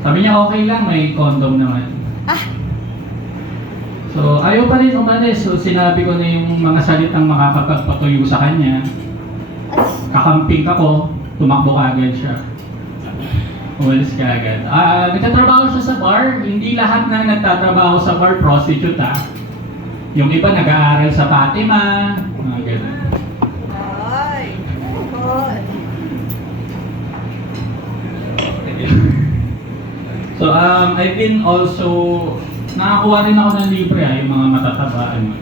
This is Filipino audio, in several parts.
Sabi niya okay lang, may condom naman. So ayaw pa rin umalis. So sinabi ko na yung mga salitang makakapagpatuyo sa kanya. Kakamping ako, tumakbo agad siya. Umalis ka agad. Nagtatrabaho siya sa bar. Hindi lahat na nagtatrabaho sa bar prostitute Yung iba nag-aaral sa Fatima. Mga ganun. Ay, God. So I've been also nakakuha rin ako ng libre yung mga matatabaan.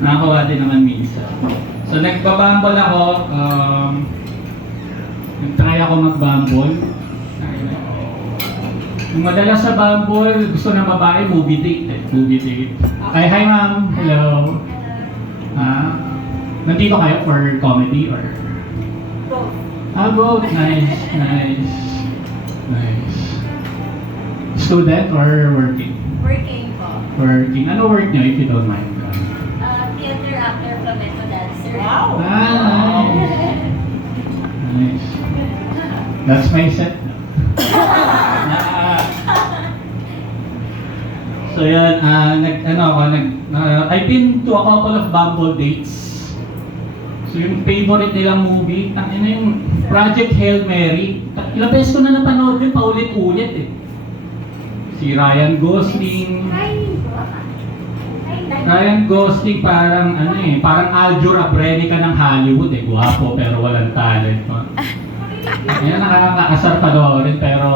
Nakakuha din naman minsan. So nagbabambol ako, nag-try ako mag-bumble. Yung madalas sa bumble, gusto ng babae, movie date movie date. Ay, hi ma'am, hello. Nandito kayo for comedy or? Both. Nice, nice. Nice. Student or working? Working po. Working. Ano work niyo if you don't mind? Theater actor, flamenco dancer. Wow. Nice. Nice. That's my set. So yan, I've been to a couple of Bumble dates. So yung favorite nilang movie, yung Project Hail Mary. Ilang beses ko na napanood yun, paulit-ulit Si Ryan Gosling. Ryan Gosling parang parang Aljur Abrenica ng Hollywood Guwapo pero walang talent. Yan nakakaasar panoorin pero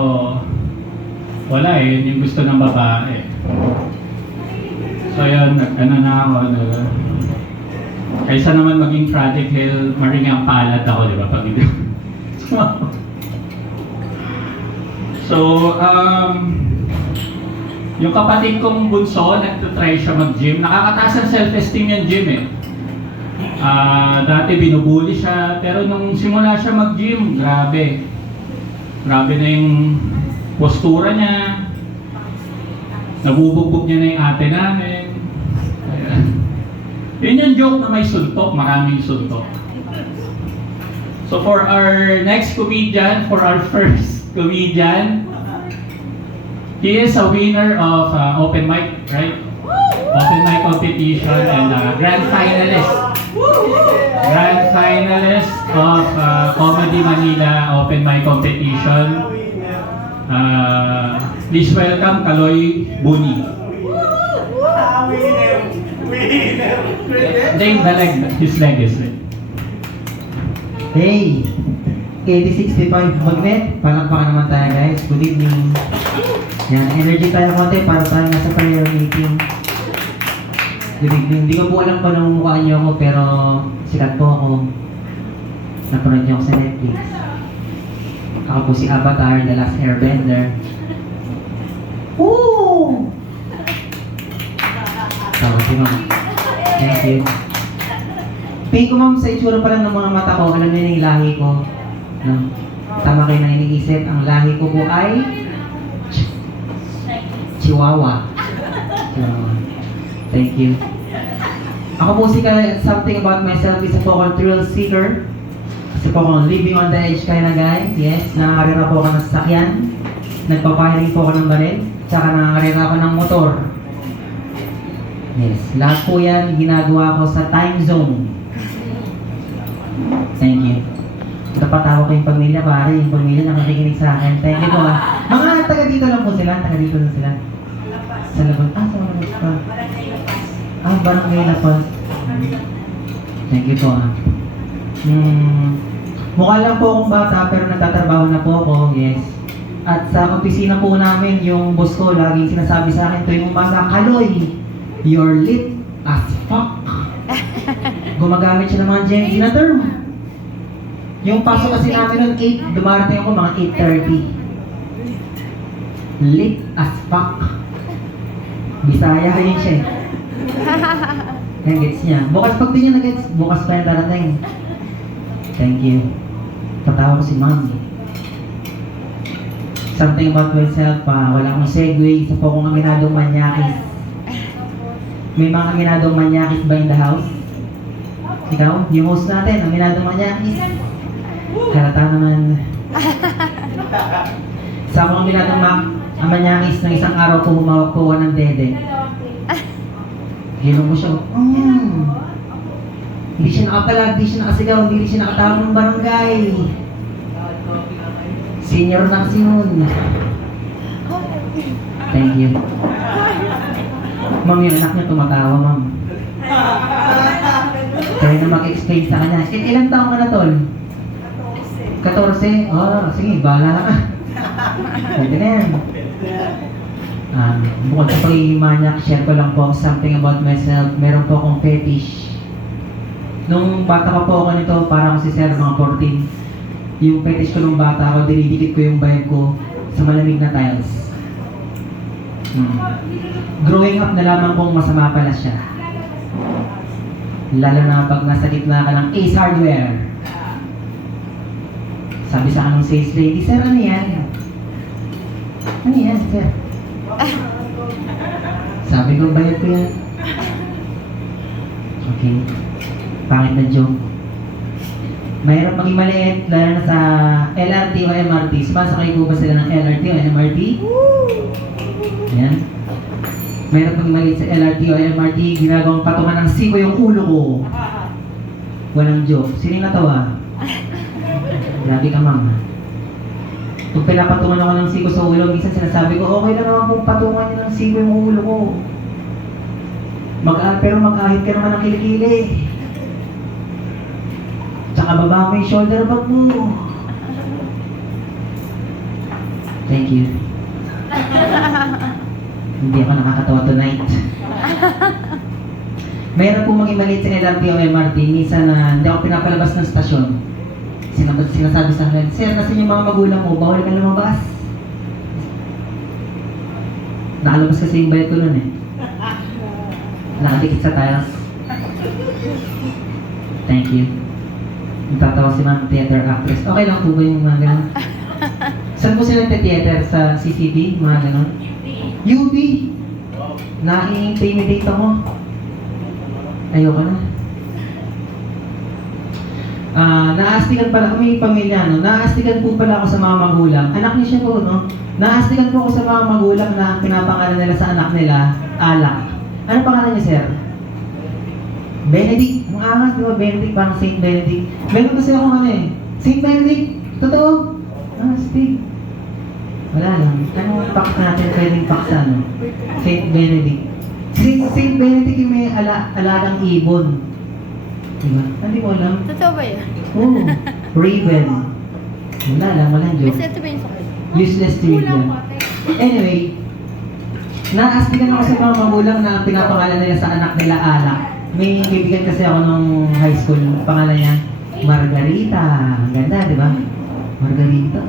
wala yun yung gusto ng babae. So yun, na ako. Kaysa naman maging Project Hail Mary ang palad ako, di ba? Pag hindi. So, yung kapatid kong bunso, nagtutry siya mag-gym. Nakakataas ang self-esteem yung gym Dati binubuli siya, pero nung simula siya mag-gym, grabe. Grabe na yung postura niya. Nabubugbog niya na yung ate namin. Ayan. Yun yung joke na may suntok, maraming suntok. So for our next comedian, for our first comedian, he is a winner of open mic, right? Open mic competition and grand finalist. Grand finalist of Comedy Manila Open Mic Competition. Please welcome Kaloy Buni. Name the leg, his leg is it. Hey! 8065 Magnet, palakpakan naman tayo guys. Good evening. Yan, energy tayo konti para tayo nasa prayer meeting. Good evening. Hindi ko po alam kung anong mukha niyo ako pero sikat po ako. Napanood niyo ako sa Netflix. Ako po si Avatar, The Last Airbender. Woo! Tawag si ma'am. Thank you. Tingin ko ma'am sa itsura pa lang ng mga mata ko, alam niyo yung lahi ko. No? Tama kayo na iniisip, ang lahi ko po ay Chihuahua. Chihuahua. Thank you. Ako po something about myself, isa po akong thrill seeker. Isa po akong living on the edge kind of guy. Yes, nangangarera po ako ng sasakyan. Nagpapahiring po ako ng baril. Tsaka nangangarera ako ng motor. Yes, lahat po yan ginagawa ko sa time zone. Thank you. Napatawa ko yung pamilya, pare. Yung pamilya nakikinig sa akin. Thank you po Mga taga dito lang po sila. Taga dito lang sila. Sa labas. Sa labas pa. Barangay na po. Thank you po Mukha lang po akong bata pero nagtatrabaho na po ako. Yes. At sa opisina po namin, yung boss ko laging sinasabi sa akin tuwing umaga, Kaloy, you're lit as fuck. Gumagamit siya ng mga Gen Z na term. Yung pasok kasi namin noon 8, dumarating ako mga 8:30. Lit as fuck. Bisaya rin siya. Yan, gets niya. Bukas pag di niya na-gets, bukas pa yung darating. Thank you. Patawa ko si ma'am. Something about myself, wala akong segue, isa po akong aminadong manyakis. May mga aminadong manyakis ba in the house? Ikaw, yung host natin, aminadong manyakis. Halata naman. Sa mga binatang manyakis ng isang araw po humawak po ako ng dede. Hilo mo siya. Hindi siya nakapalag, hindi siya nakasigaw, hindi siya nakatawag ng barangay. Senior na kasi yun. Thank you. Ma'am, yung anak niya tumatawa, ma'am. Kaya na mag-explain sa kanya. Ilang taong ka na, tol? 14? Oh, sige, bahala ka. Pwede na yan. Bukod sa pagiging maniac, share ko lang po something about myself. Meron po akong fetish. Nung bata pa po ako nito, parang si Sir, mga 14. Yung fetish ko nung bata ako, dinidikit ko yung bayag ko sa malamig na tiles. Growing up, nalaman kong masama pala siya. Lalo na pag nasa gitna ka ng Ace Hardware. Sabi sa akin ng sales lady, Sir, ano yan? Ano yan, Sir? Sabi ko, bayad ko yan. Okay. Pangit na joke. Mahirap maging maliit, lalo na sa LRT o MRT. Sumasakay po ba sila ng LRT o MRT? Ayan. Mahirap maging maliit sa LRT o MRT. Ginagawang patungan ng siko yung ulo ko. Walang joke. Sino yung natawa? Grabe ka, ma'am. Pag pinapatungan ako ng siko sa ulo, minsan sinasabi ko, okay lang naman kung patungan niyo ng siko yung ulo ko. Pero mag-ahit ka naman ng kilikili. Tsaka baba mo yung shoulder bag mo. Thank you. Hindi ako nakakatawa tonight. Mayroon po maging maliit sa LRT o MRT. Minsan na hindi ako pinapalabas ng stasyon. Sinasabi sa akin, Sir, nasan yung mga magulang mo? Bawal ka lumabas. Nakalabas kasi yung bayad ko nun eh. Nakatikit sa tiles. Thank you. Nagtatawa si Ma'am Theater Actress. Okay lang po ba yung mga ganun? Saan po sila nagte-theater? Sa CCB? Mga ganun? UB! Na-intimidate ako. Ayoko na. Naastigan pala, may pamilya, no? Naastigan po pala ako sa mga magulang. Anak niya siya po, no? Naastigan po ako sa mga magulang na pinapangalan nila sa anak nila, Alak. Ano pangalan niya, Sir? Benedict. Ang angas, di ba? Benedict, parang Saint Benedict. Meron kasi ako ano eh. Saint Benedict. Totoo? Astig. Wala lang. Anong pax natin pwedeng pax ano? Saint Benedict. Saint Benedict yung may alagang ibon. Diba? Hindi ko alam. Totoo ba yun? Oo. Raven. Wala lang, walang joke. Ito ba yung sakit? Useless trivia. Anyway, naastigan ako sa mga magulang na pinapangalan nila sa anak nila Alak. May kaibigan kasi ako nung high school, pangalan niya Margarita. Ang ganda, di ba? Margarita.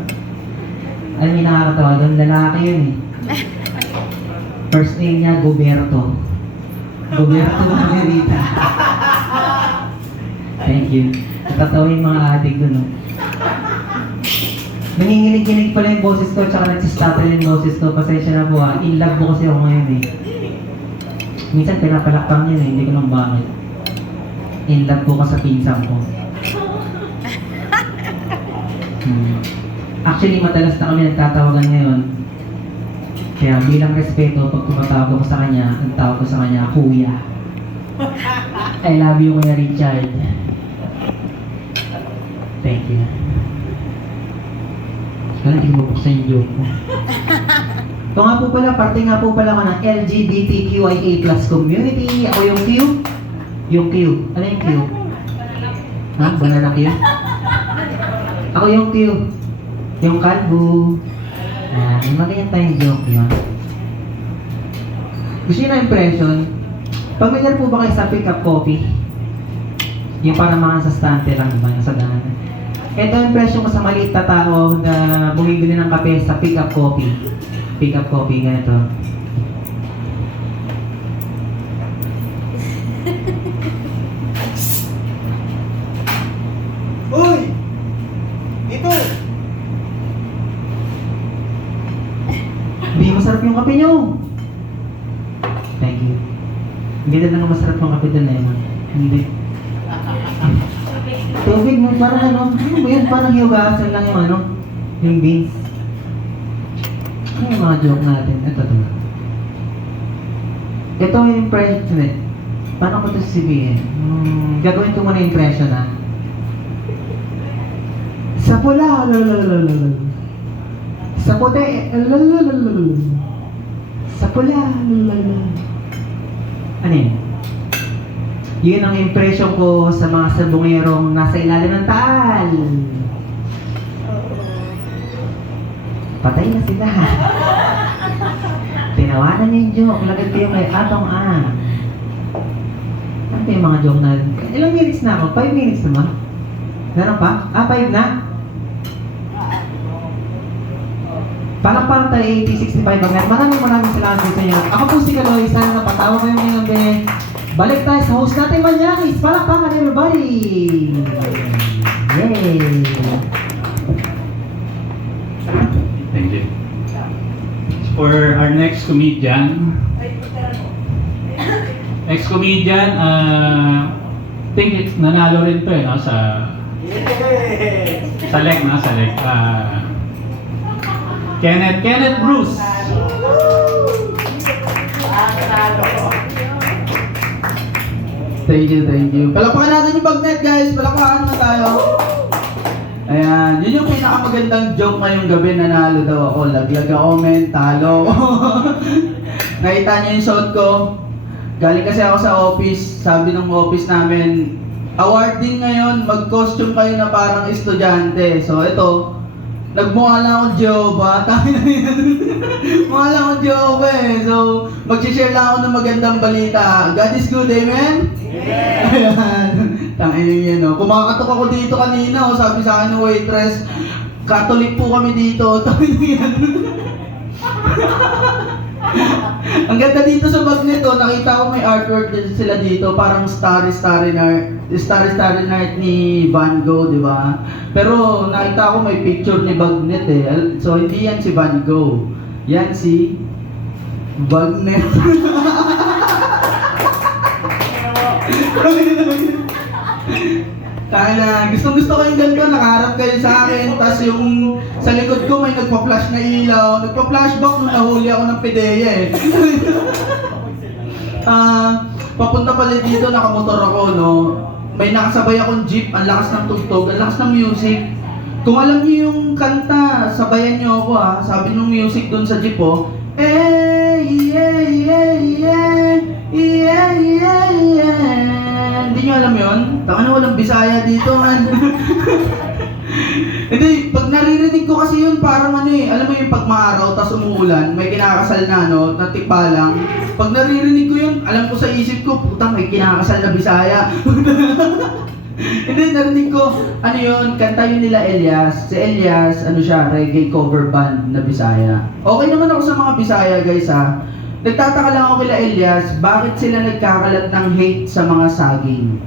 Alam niyo nakakatawa doon, lalaki yun eh. First name niya, Goberto. Goberto Margarita. Thank you. Natatawa yung mga adik doon, no? Nanginginig-ginig pala yung boses ko, tsaka nagsistapel yung boses ko. Pasensya na po ha. In love po kasi ako ngayon eh. Minsan pinapalakpang yan eh, hindi ko nang bakit. In love po ka sa pinsang ko. Actually, madalas na kami nagtatawagan ngayon. Kaya bilang respeto, pag tumatawag ako sa kanya, ang tawag ko sa kanya, Kuya. I love you, Kuya Richard. Thank you. Kaya hindi mo buksan yung joke mo. Ito nga po pala, parte nga po pala ako ng LGBTQIA+ community. Ako yung Q. Yung Q. Ano yung Q? Ha? Banana Q? Ako yung Q. Yung kalbo. May magayon tayong joke, di ba? Gusto nyo na impression? Familiar po ba kayo sa pick-up coffee? Yung parang mga sa stante lang, di ba? Nasa daan. Ito impression ko sa maliit na tao na bumibili ng kape sa pick-up coffee. Pick-up coffee, ganito. Uy! Dito! Hindi masarap yung kape nyo. Thank you. Hindi na lang masarap yung kape doon eh. Hindi. Tubig mo, parang ano ba yun? Parang hiugasan lang yung ano, yung beans. Ano yung mga joke natin? Ito. Ito yung impression eh. Paano ko ito sasabihin? Gagawin ko muna impression ha. Sa pula, lalalala. Sa puti, lalalala. Sa pula, lalalala. Ano yun? Yun ang impression ko sa mga sabungerong nasa ilalim ng taal. Patay na sila. Tinawanan niya yung joke. Lagad kayo kay Atong A. Ano yung mga joke na? Ilang minutes na ako? 5 minutes na ba? Meron pa? 5 na? Palakpakan tayo 80-65 hanggang. Maraming salamat sa inyo. Ako po si Kaloy. Sana napatawa kayo ngayong gabi. Balik tayo sa host natin, Manyakis. Palakpakan everybody! Yay! Thank you. For our next comedian, think it's nanalo rin to no, sa leg, no? Sa leg. Kenneth Bruce. Thank you. Palakpakan natin yung bagnet, guys. Palakpakan na tayo. Ayan, yun yung pinakamagandang joke ngayong gabi. Nanalo daw ako. Laglag ako, men. Talo. Nakita niyo yung suot ko. Galing kasi ako sa office. Sabi ng office namin, awarding ngayon, mag-costume kayo na parang estudyante. So, ito, nagmukha lang akong Jehovah. Mukha lang akong Jehovah eh. So, mag-share lang ako ng magandang balita. God is good, amen? Ayan. Tangin yan, no? Kumakatok ako dito kanina, oh. Sabi sa akin ng waitress, Catholic po kami dito. Tangin yan. Ang ganda dito sa magnet, oh. Nakita ko may artwork din sila dito. Parang Starry Night ni Van Gogh, di ba? Pero nakita ko may picture ni Bagnet eh. So hindi yan si Van Gogh. Yan si Bagnet. Kaya gusto ko yung ganito, nakaharap kayo sa akin, tapos yung sa likod ko may nagpa-flash na ilaw, nagpa-flashback nung nahuli ako ng PDEA eh. Papunta pala dito, nakamotor ako, no? May nakasabay akong jeep, ang lakas ng tugtog, ang lakas ng music. Kung alam niyo yung kanta, sabayan niyo ako ha. Sabi nung music dun sa jeep oh, Hindi nyo alam yun? Taka walang Bisaya dito man. Hindi, pag naririnig ko kasi yun parang ano eh, alam mo yung pag maaraw tas umuulan, may kinakasal na no, natikpa lang. Pag naririnig ko yun, alam ko sa isip ko, putang may kinakasal na Bisaya. Hindi, narinig ko, ano yun, kanta yun nila Elias. Si Elias, ano siya, reggae cover band na Bisaya. Okay naman ako sa mga Bisaya guys ha. Nagtataka lang ako kila Elias, bakit sila nagkakalat ng hate sa mga saging?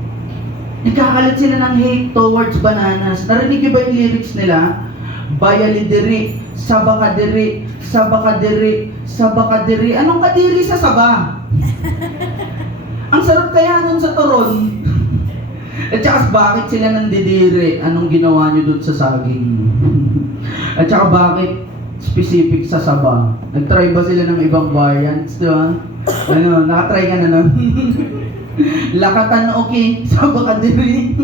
Nagkakalat sila ng hate towards bananas. Narinig niyo ba yung lyrics nila? Bayali diri, saba ka diri, saba ka diri, saba ka diri. Anong kadiri sa saba? Ang sarap kaya nun sa turon. At saka bakit sila nandidiri? Anong ginawa niyo dun sa saging? At saka bakit specific sa saba? Nag-try ba sila ng ibang variants, di ba? Ano, nakatry ka na nun? Lakatan okay, saba ka diri.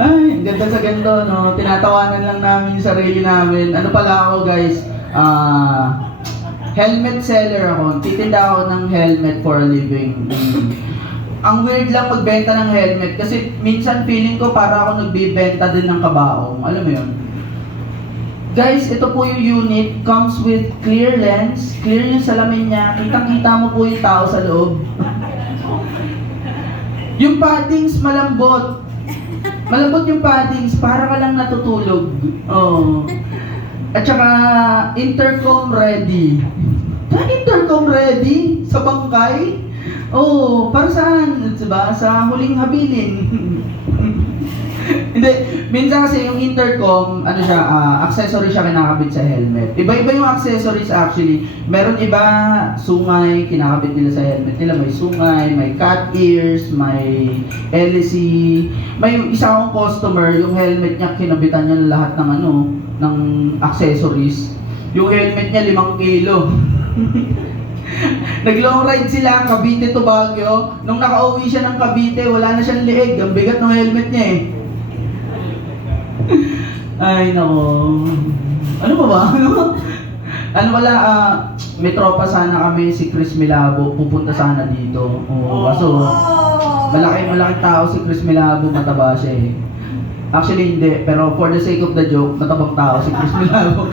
Ay, ganda sa ganito, no? Tinatawanan lang namin yung sarili namin. Ano pala ako, guys? Helmet seller ako. Titinda ako ng helmet for a living. Ang weird lang pagbenta ng helmet kasi minsan feeling ko para ako nagbibenta din ng kabaong. Alam mo yun? Guys, ito po yung unit. Comes with clear lens. Clear yung salamin niya. Kitang-kita mo po yung tao sa loob. Yung paddings malambot. Malambot yung paddings. Para ka lang natutulog. Oh. At saka intercom ready. Intercom ready? Sa bangkay? Oh, para saan? Diba? Sa huling habilin. Hindi, minsan kasi yung intercom, ano siya, accessory siya kinakabit sa helmet. Iba-iba yung accessories actually. Meron iba, sungay, kinakabit nila sa helmet nila. May sungay, may cat ears, may LC. May isa akong customer, yung helmet niya, kinabitan niya lahat ng ano, ng accessories. Yung helmet niya 5 kilo. Nag-long ride sila, Cavite to Baguio. Nung nakauwi siya ng Cavite, wala na siyang liig. Ang bigat ng helmet niya eh. Ay, nako. Ano pa ba? Ano wala, may tropa sana kami, si Chris Milabo. Pupunta sana dito. Oo, kaso, malaki tao si Chris Milabo, mataba siya eh. Actually hindi, pero for the sake of the joke, matabang tao si Chris Milabo.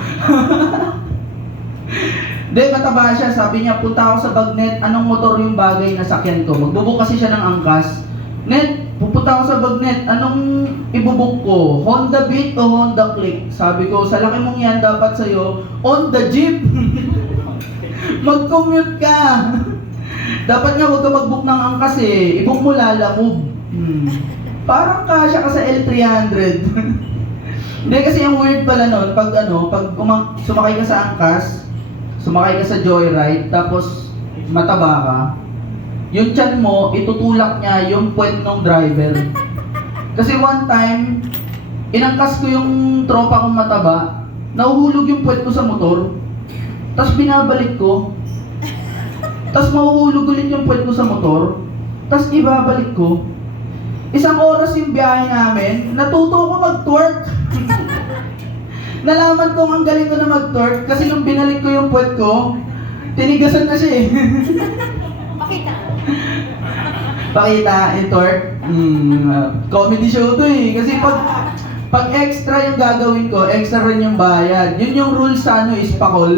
Hindi, mataba siya. Sabi niya, punta ako sa Bagnet. Anong motor yung bagay na sakyan ko? Magbubuk kasi siya ng angkas. Net, pupunta ako sa Bagnet. Anong ibubuk ko? Honda Beat o Honda Click? Sabi ko, sa laki mong yan, dapat sa'yo, on the jeep. Mag-commute ka. Dapat nga, huwag ka mag-book ng angkas eh. I-book mo Lalamove. Parang kasya ka sa L300. Hindi kasi ang weird pala nun, pag sumakay ka sa angkas, sumakay ka sa joyride, tapos mataba ka, yung tiyan mo, itutulak niya yung puwet ng driver. Kasi one time, inangkas ko yung tropa kong mataba, nahuhulog yung puwet ko sa motor, tapos binabalik ko, tapos mahuhulog ulit yung puwet ko sa motor, tapos ibabalik ko. Isang oras yung biyahe namin, natuto ko mag-twerk. Nalaman kong ang galing ko na mag-twerk kasi nung binalik ko yung puwet ko, tinigasan na siya eh. Pakita, yung twerk. Comedy show to eh. Kasi pag extra yung gagawin ko, extra rin yung bayad. Yun yung rules sa is pakol.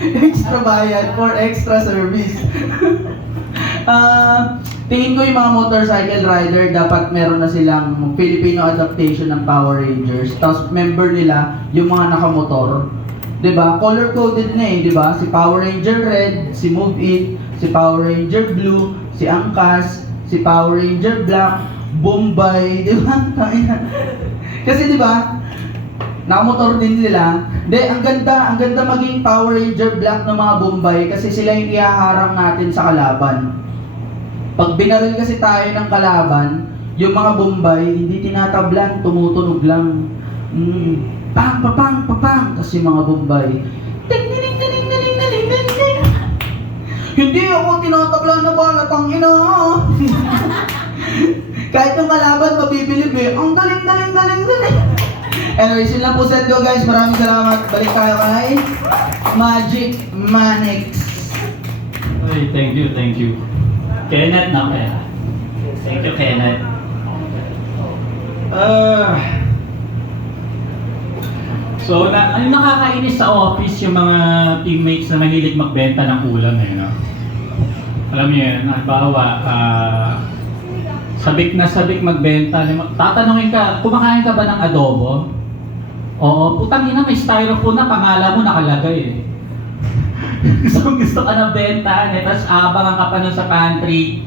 Extra bayad for extra service. Tingin ko yung mga motorcycle rider, dapat meron na silang Filipino adaptation ng Power Rangers. Tapos member nila yung mga nakamotor. 'Di ba? Color-coded na eh, 'di ba? Si Power Ranger Red, si Move It, si Power Ranger Blue, si Angkas, si Power Ranger Black, Bombay, 'di ba? Kasi 'di ba? Nakamotor din nila. Ang ganda maging Power Ranger Black ng mga Bombay kasi sila yung ihaharang natin sa kalaban. Pag binaril kasi tayo ng kalaban, yung mga Bombay, hindi tinatablan, tumutunog lang. Pang, papang, papang. Tapos yung mga Bombay, ting, ting, ting, ting, ting, ting, ting, ting. Hindi ako tinatablan na bala, tangina. Kahit yung kalaban, mabibilib eh. Ang galing. Anyways, yun lang po set ko guys. Maraming salamat. Balik tayo kay Magic Manix. Ay, thank you. Kenneth na kaya. Thank you, Kenneth. So, ano nakakainis sa office yung mga teammates na mahilig magbenta ng ulam eh, no? Alam niyo yun, halimbawa, sabik magbenta. Tatanungin ka, kumakain ka ba ng adobo? Oo, putang ina, may styrofoam na pangalan mo nakalagay eh. gusto ka ng benta, tapos abangan ka pa nun sa pantry.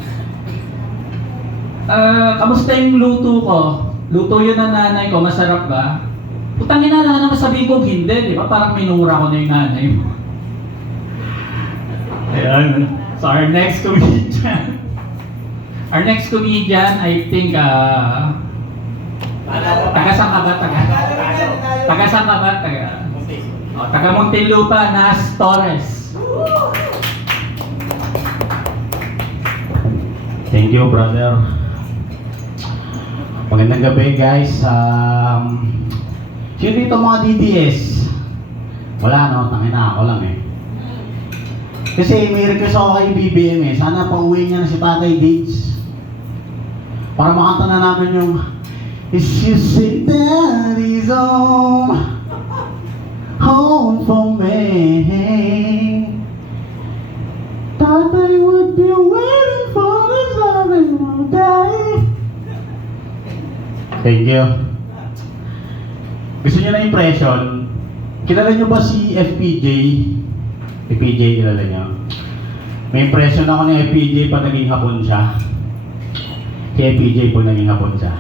Kamusta yung luto ko? Luto yun ng nanay ko, masarap ba? Putang ina na naman sabihin ko hindi, di ba? Parang minura ko na yung nanay mo. Ayan. So our next comedian, I think, taga-saan ka ba? Taga-saan ka ba? Taga Muntinlupa, Nas Torres. Thank you, brother. Magandang gabi, guys. Sino dito mga DDS? Wala, no? Tangina ako lang eh. Kasi may request ako kay BBM eh. Sana pauwi niya na si Tatay Diggs. Para makanta na namin yung If you say Daddy's home for me, Tatay would be waiting for his loving one day. Thank you. Gusto niyo na impression? Kilala niyo ba si FPJ? FPJ, kilala niyo? May impression ako ni FPJ pag naging hapon siya. Si FPJ po naging hapon siya.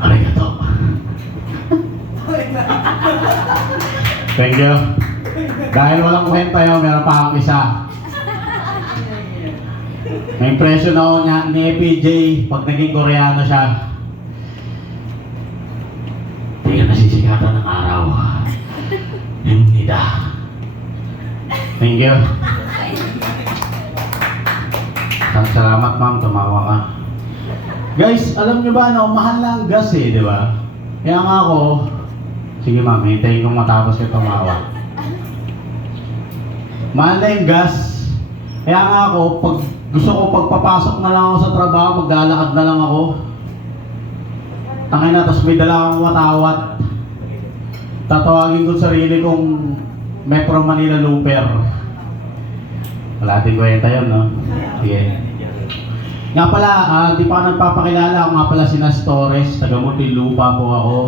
Arigato. Thank you. Dahil walang kwenta yun, meron pa akong isa. May impression ako ni FPJ pag naging Koreano siya. Thank you. Salamat ma'am, tumawa ka. Guys, alam nyo ba, no, mahal na ang gas eh, di ba? Kaya nga ako, sige ma'am, hintayin kong matapos kayo tumawa. Mahal na yung gas. Kaya nga ako, pag gusto ko pagpapasok na lang ako sa trabaho, maglalakad na lang ako. Tangin na, tapos may dala akong watawat. Tatawagin ko sarili kong Metro Manila Looper. Wala din kwenta yun, no? Sige. Nga pala, di pa ako nagpapakilala. Ako nga pala si Nas Torres. Taga Muntinlupa po ako.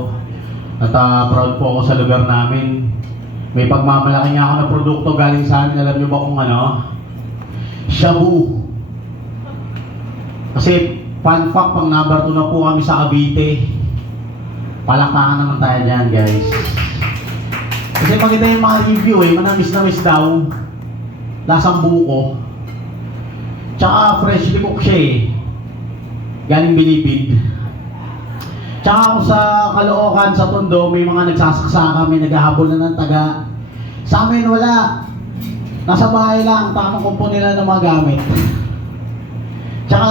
At proud po ako sa lugar namin. May pagmamalaki nga ako na produkto galing sa amin. Alam niyo ba kung ano? Shabu. Kasi, fun fact, pang number 2 na po kami sa Cavite. Palakpakan naman tayo dyan, guys. Kasi maganda yung mga review eh, manamis-namis daw. Lasang buko. Tsaka freshly cooked siya eh. Galing Bilibid. Tsaka ako sa Caloocan, sa Tondo, may mga nagsasaksakan, may naghahabol na ng taga. Sa amin wala. Nasa bahay lang, tamang kumpo nila ng mga gamit. Tsaka,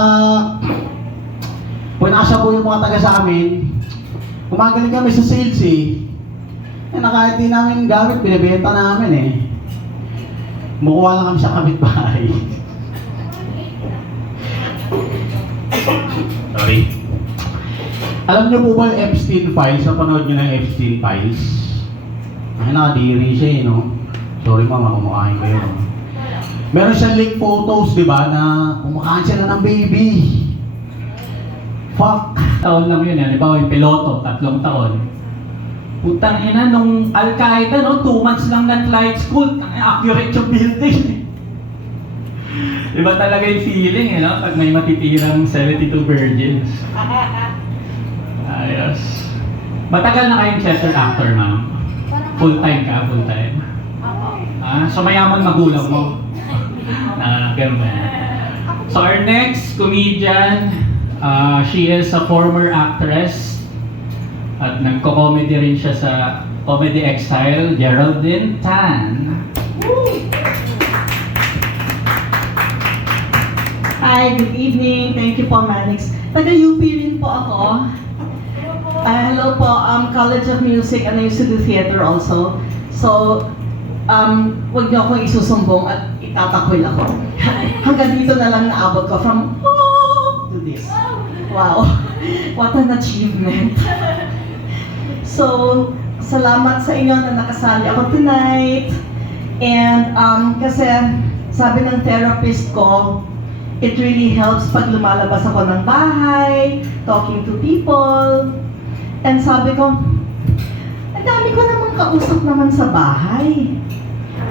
pinasya po yung mga taga sa amin, kumagaling kami sa sales eh. Na kahit di namin gamit, binibenta namin eh. Mukuha lang kami sa kapitbahay. Sorry. Alam niyo po ba yung Epstein Files? Napanood niyo na yung Epstein Files? Ay, nakadiri siya eh, no? Sorry mama, kumakain ko yun. Meron siyang link photos, di ba, na kumakain sila ng baby. Fuck. Taon lang yun, di ba? Yung piloto, 3 taon. Putang ina, nung Al-Qaeda, no, 2 months lang nag-flight school. Accurate yung building. Iba talaga yung feeling, eh, no? Pag may matitirang 72 virgins. Ayos. Matagal na kayong theater actor, ma'am? Full-time ka, full-time? So mayaman magulang mo? Ganun ba yan? So our next comedian, she is a former actress. At nagko-comedy rin siya sa Comedy Exile, Geraldine Tan. Hi, good evening. Thank you po, Manix. Taga-UP rin po ako. Hello po, College of Music and I used to do theater also. So, wag niyo akong isusumbong at itatakwil ako. Hanggang dito na lang naabot ko from to this. Wow, what an achievement. So, salamat sa inyo na nakasali ako tonight. And kasi sabi ng therapist ko, it really helps pag lumalabas ako ng bahay, talking to people. And sabi ko, ang dami ko namang kausap naman sa bahay.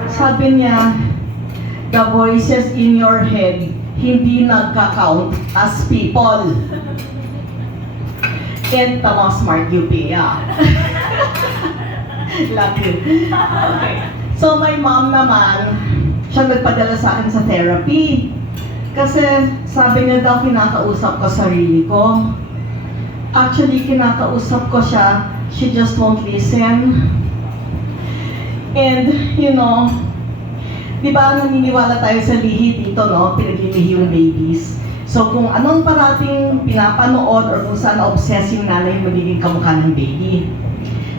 Sabi niya, the voices in your head hindi nagka-count as people. And tama, smart UP, yeah. Love you. Okay. So my mom naman, siya nagpadala sa akin sa therapy. Kasi sabi niya daw kinakausap ko sarili ko. Actually, kinakausap ko siya, she just won't listen. And, you know, di ba naniniwala tayo sa lihi dito, no? Pinaglilihi yung babies. So kung anong parating pinapanood or kung saan na-obsess yung nanay, magiging kamukha ng baby.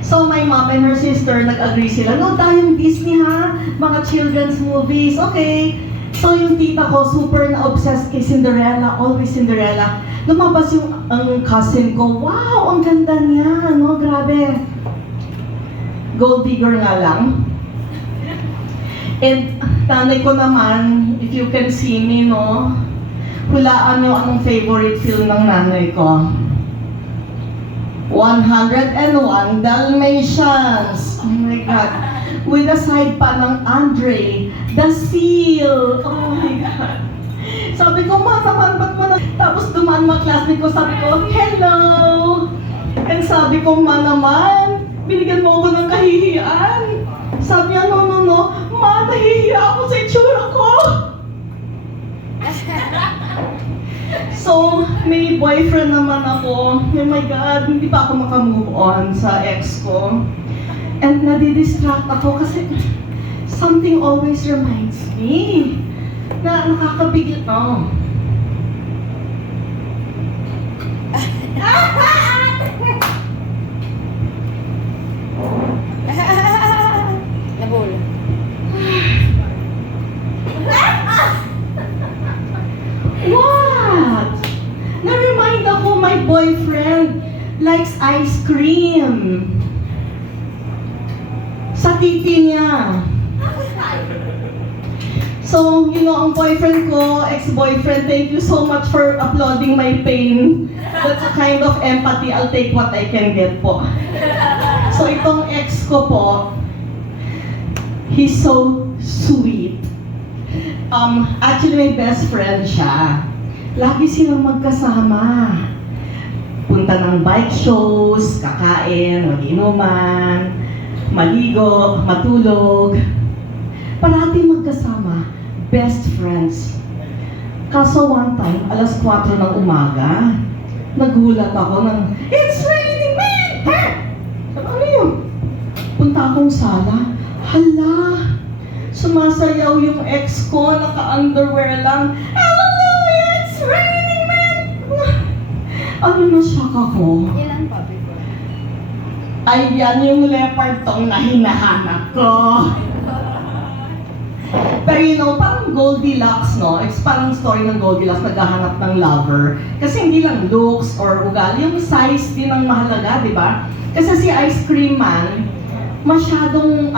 So my mom and her sister, nag-agree sila, no, tayong Disney ha, mga children's movies, okay. So yung tita ko, super na-obsessed kay Cinderella, always Cinderella. Lumabas yung ang cousin ko, wow, ang ganda niya, no, grabe. Gold digger nga lang. And nanay ko naman, if you can see me, no, hulaan niyo anong favorite film ng nanay ko. 101 Dalmatians. Oh my God. With a side pa ng Andre, The Seal. Oh my God. Sabi ko, ma, naman, ba't mo na? Tapos dumaan mga classmate ko, sabi ko, hello! And sabi ko, ma naman, binigyan mo ako ng kahihiyan. Sabi niya, no, ma, nahihiya ako sa itsura ko. So, may boyfriend naman ako. Oh my God, hindi pa ako makamove on sa ex ko. And nadidistract ako kasi something always reminds me na nakakabigil. Oh. Nabul. What? Na-remind ako my boyfriend likes ice cream. Sa titi niya. So, ang boyfriend ko, ex-boyfriend, thank you so much for applauding my pain. That's a kind of empathy. I'll take what I can get po. So, itong ex ko po, he's so sweet. Actually, my best friend siya. Lagi silang magkasama. Punta ng bike shows, kakain, mag-inuman, maligo, matulog. Parati magkasama. Best friends. Kaso one time, alas 4 ng umaga, nagulat ako ng, "It's raining, man!" Ha? Ano yun? Punta akong sala. Hala! Sumasayaw yung ex ko, naka-underwear lang. Hallelujah! It's raining, man! Ano na-shock ako? Ilan puppy ko? Ay, yan yung leopard tong na hinahanap ko. Pero parang Goldilocks, no? It's parang story ng Goldilocks, naghahanap ng lover. Kasi hindi lang looks or ugali, yung size din ang mahalaga, di ba? Kasi si Ice Cream Man, masyadong,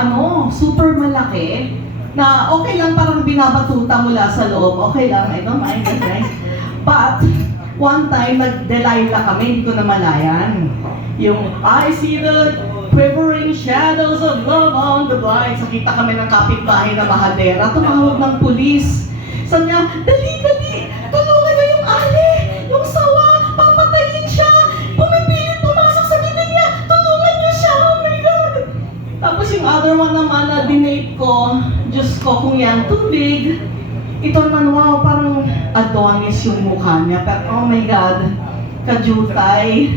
super malaki, na okay lang parang binabatuta mula sa loob. Okay lang, I don't mind, that's nice. But, one time, nag-Delilah kami, hindi ko namalayan. Yung, I see the quivering shadows of love on the blind. So, kita kami ng kapitbahay na mahadera. Tumawag ng pulis. Sabi niya, dali! Tulungan niyo yung ali! Yung sawa! Papatayin siya! Pumipilit pumasok sa bibig niya! Tulungan niyo siya! Oh my God! Tapos yung other one naman na dinate ko, Diyos ko, kung yan, too big. Ito naman, wow, parang Adonis yung mukha niya. Pero, oh my God, kajutay.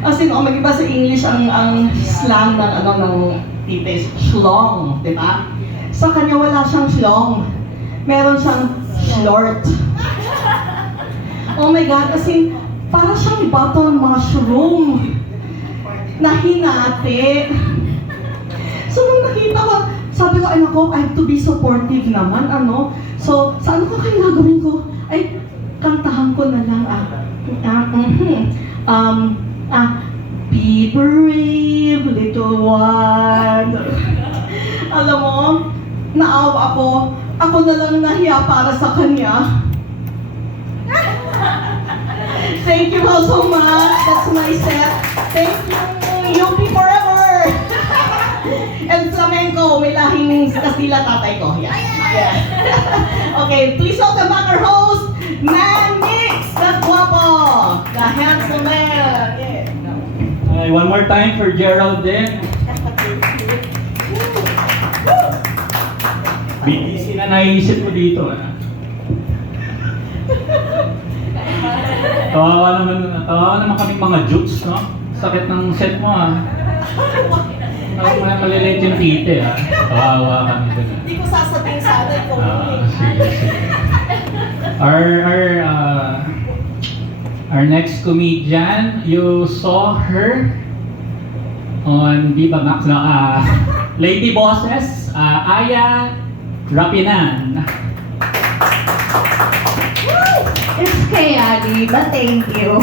As in, mag-iba sa English ang slang ng tita is schlong, di ba? Sa kanya wala siyang schlong. Meron siyang schlort. Oh my God, as in, para siyang bato ng mga shroom na hinati. So, nung nakita ko, sabi ko, ay nako, I have to be supportive naman, So, sa ano ko kaya gagawin ko? Ay, kantahan ko na lang, be brave, little one. Alam mo, naawa ako. Ako na lang nahiya para sa kanya. Thank you all so much. That's my set. Thank you. UP forever. And flamenco, may lahing Kastila tatay ko. Yeah. Okay, please welcome back our host, Man Mix, the guapo, the handsome man. Yeah. One more time for Gerald din. BTC na naiisip mo dito. Tawa naman kaming mga jokes, no? Sakit ng set mo, Malilate yung tite, Tawa kami din. Hindi ko sasabihin sa atin kung Sige. Our next comedian, you saw her on Viva Max, Lady Bosses, Aya Rapinan. It's Kayali, but thank you.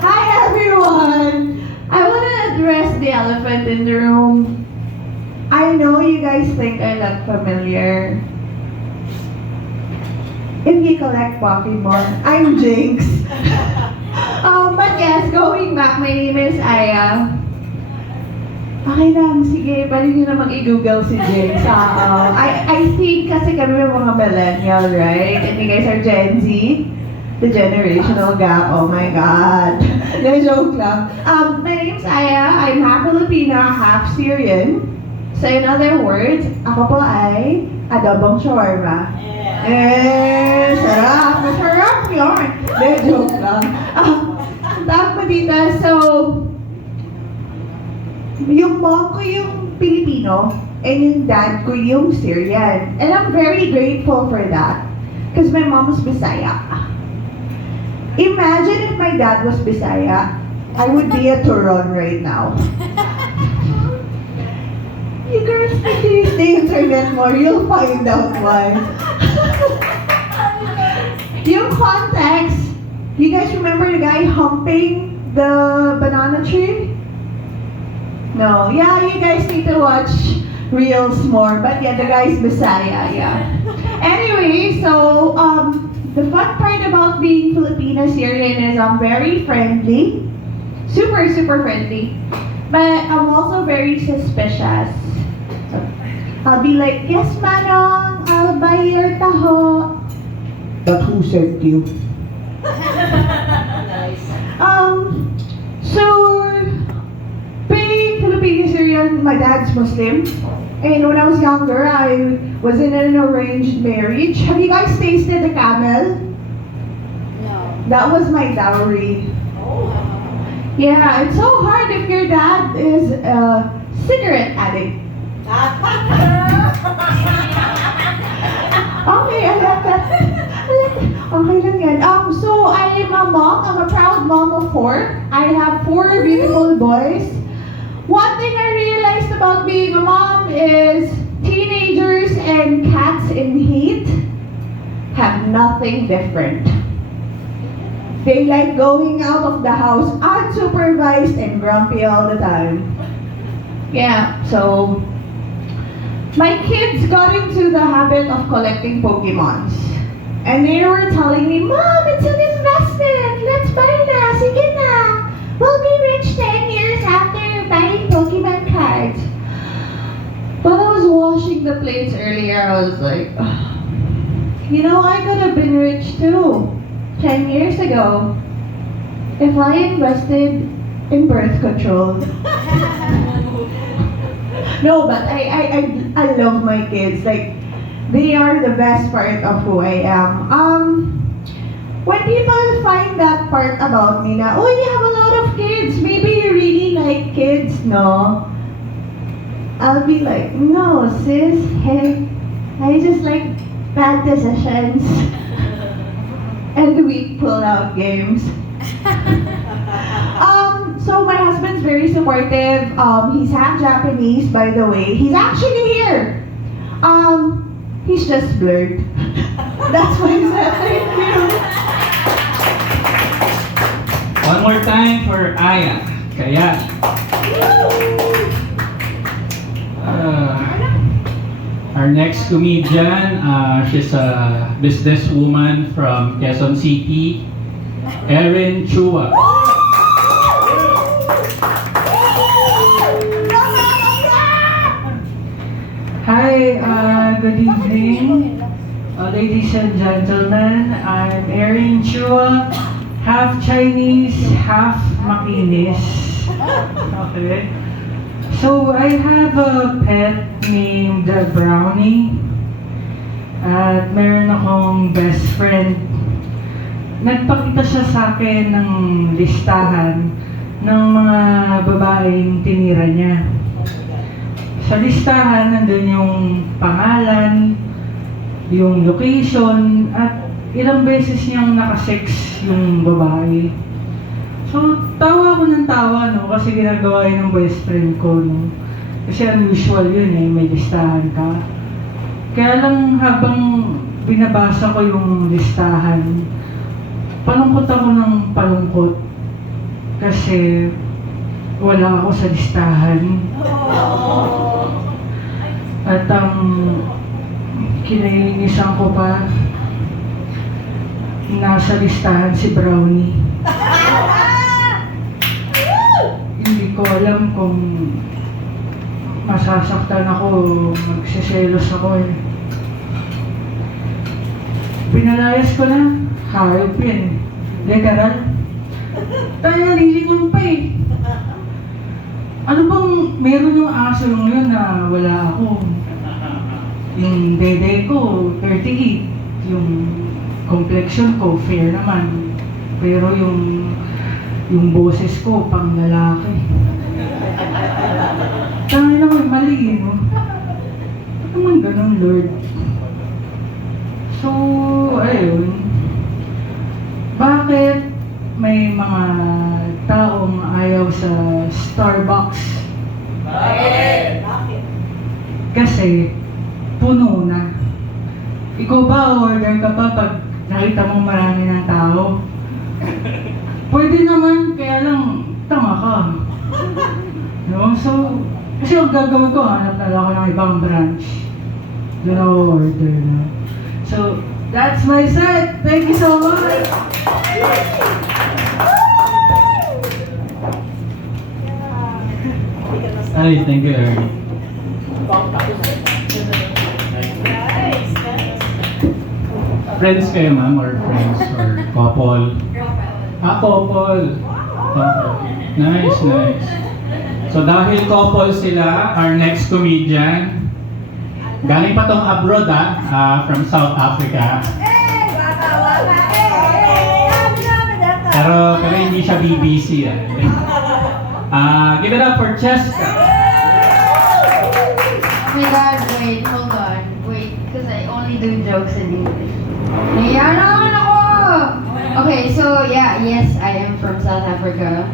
Hi everyone! I want to address the elephant in the room. I know you guys think I look familiar. If you collect Pokemon, I'm Jinx. But yes, going back, my name is Aya. Okay lang, sige, pwede nyo namang i-google si Jinx. I think kasi kami may mga millennial, right? And you guys are Gen Z. The generational gap, oh my God. No joke lang. My name's Aya. I'm half Filipino, half Syrian. So in other words, ako po ay adobong shawarma. Sarap! Masarap yun! No joke lang. Tawag pa dito, so yung mom ko yung Pilipino, and yung dad ko yung Syrian. And I'm very grateful for that. Because my mom's Bisaya. Imagine if my dad was Bisaya, I would be a Turon right now. You girls need to use the internet more, you'll find out why. Yung context, you guys remember the guy humping the banana tree? No, yeah, you guys need to watch Reels more, but yeah, the guy's Bisaya, yeah. Anyway, so, the fun part about being Filipino-Syrian is I'm very friendly. Super, super friendly. But I'm also very suspicious. So, I'll be like, yes, Manong, I'll buy your taho. But who said you? So, being Filipino-Syrian, my dad's Muslim. And when I was younger, I was in an arranged marriage. Have you guys tasted the camel? No. That was my dowry. Yeah, it's so hard if your dad is a cigarette addict. Okay, I like that. Okay lang yan. So I am a mom. I'm a proud mom of 4. I have 4 beautiful boys. One thing I realized about being a mom is teenagers and cats in heat have nothing different. They like going out of the house unsupervised and grumpy all the time. Yeah, so my kids got into the habit of collecting Pokemons. And they were telling me, Mom, it's an investment. Let's buy na. Sige na. We'll be rich 10 years after buying Pokemon cards. When I was washing the plates earlier, I was like, you know, I could have been rich too 10 years ago if I invested in birth control. No, but I love my kids. Like, they are the best part of who I am. When people find that part about me na, oh, you have a lot of kids, maybe you really like kids, no? I'll be like, no, sis, hey, I just like bad decisions and weak pull-out games. So my husband's very supportive. He's half Japanese, by the way. He's actually here. He's just blurred. That's why he said thank you. One more time for Aya. Kaya. Our next comedian, she's a businesswoman from Quezon City, Erin Chua. Hi, good evening, ladies and gentlemen. I'm Erin Chua, half Chinese, half Makinis. Okay. So I have a pet named Brownie. At meron akong best friend. Nagpakita siya sa akin ng listahan ng mga babaeng tinira niya. Sa listahan, nandun yung pangalan, yung location, at ilang beses niyang nakasex yung babae. So, tawa ako ng tawa, no? Kasi ginagawa yun ng best friend ko, no? Kasi unusual yun eh, may listahan ka. Kaya lang habang binabasa ko yung listahan, palungkot ako ng palungkot. Kasi wala ako sa listahan. At ang kinainisan ko pa, nasa listahan si Brownie. Hindi ko alam kung masasaktan ako, magsiselos ako eh. Pinalayas ko na, hayop yan. Literal. Tayo nalilingon pa eh. Ano bang meron yung aso yun na wala ako? Yung dede ko, 38. Yung complexion ko, fair naman. Pero yung boses ko, pang lalaki. Tangin naman, mali, no? Starbucks. Kasi, puno na. Ikaw ba, order ka pa pag nakita mo marami ng tao? Pwede naman, kaya lang, tanga ka. No? So, kasi ang gagawin ko, hanap na lang ako ng ibang branch. Doon ako order na. So, that's my set. Thank you so much. Ay, thank you, Ernie. Friends kayo, ma'am, or friends, or couple? Couple. Okay. Nice, nice. So dahil couple sila, our next comedian, galing pa tong abroad from South Africa. Pero hindi siya BBC give it up for Cheska. Oh my God, wait, hold on. Wait, because I only do jokes in English. Nahiya naman ako! Okay, so yeah, yes, I am from South Africa.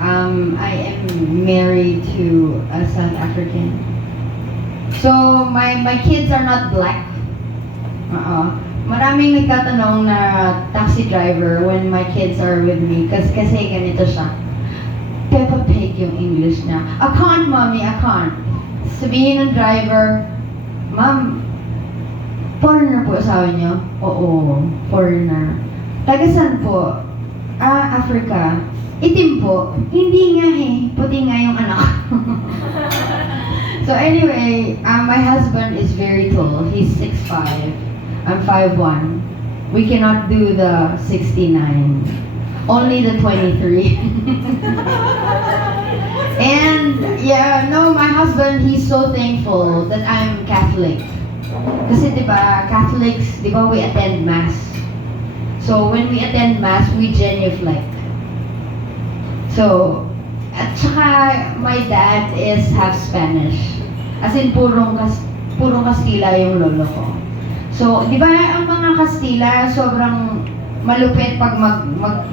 I am married to a South African. So, my kids are not black. Maraming nagtatanong na taxi driver when my kids are with me kasi ganito siya. Peppa Pig yung English niya. I can't, mommy, I can't. Sabihin ng driver, ma'am, foreigner po asawa niyo? Oo, foreigner. Taga saan po? Africa. Itim po. Hindi nga puti nga yung anak. So anyway, my husband is very tall. He's 6'5". I'm 5'1". We cannot do the 69. Only the 23. And yeah, no, my husband, he's so thankful that I'm Catholic. Kasi diba, Catholics, diba we attend Mass. So when we attend Mass, we genuflect. So, at saka my dad is half Spanish. As in, purong Kastila yung lolo ko. So, di ba ang mga Kastila sobrang malupit pag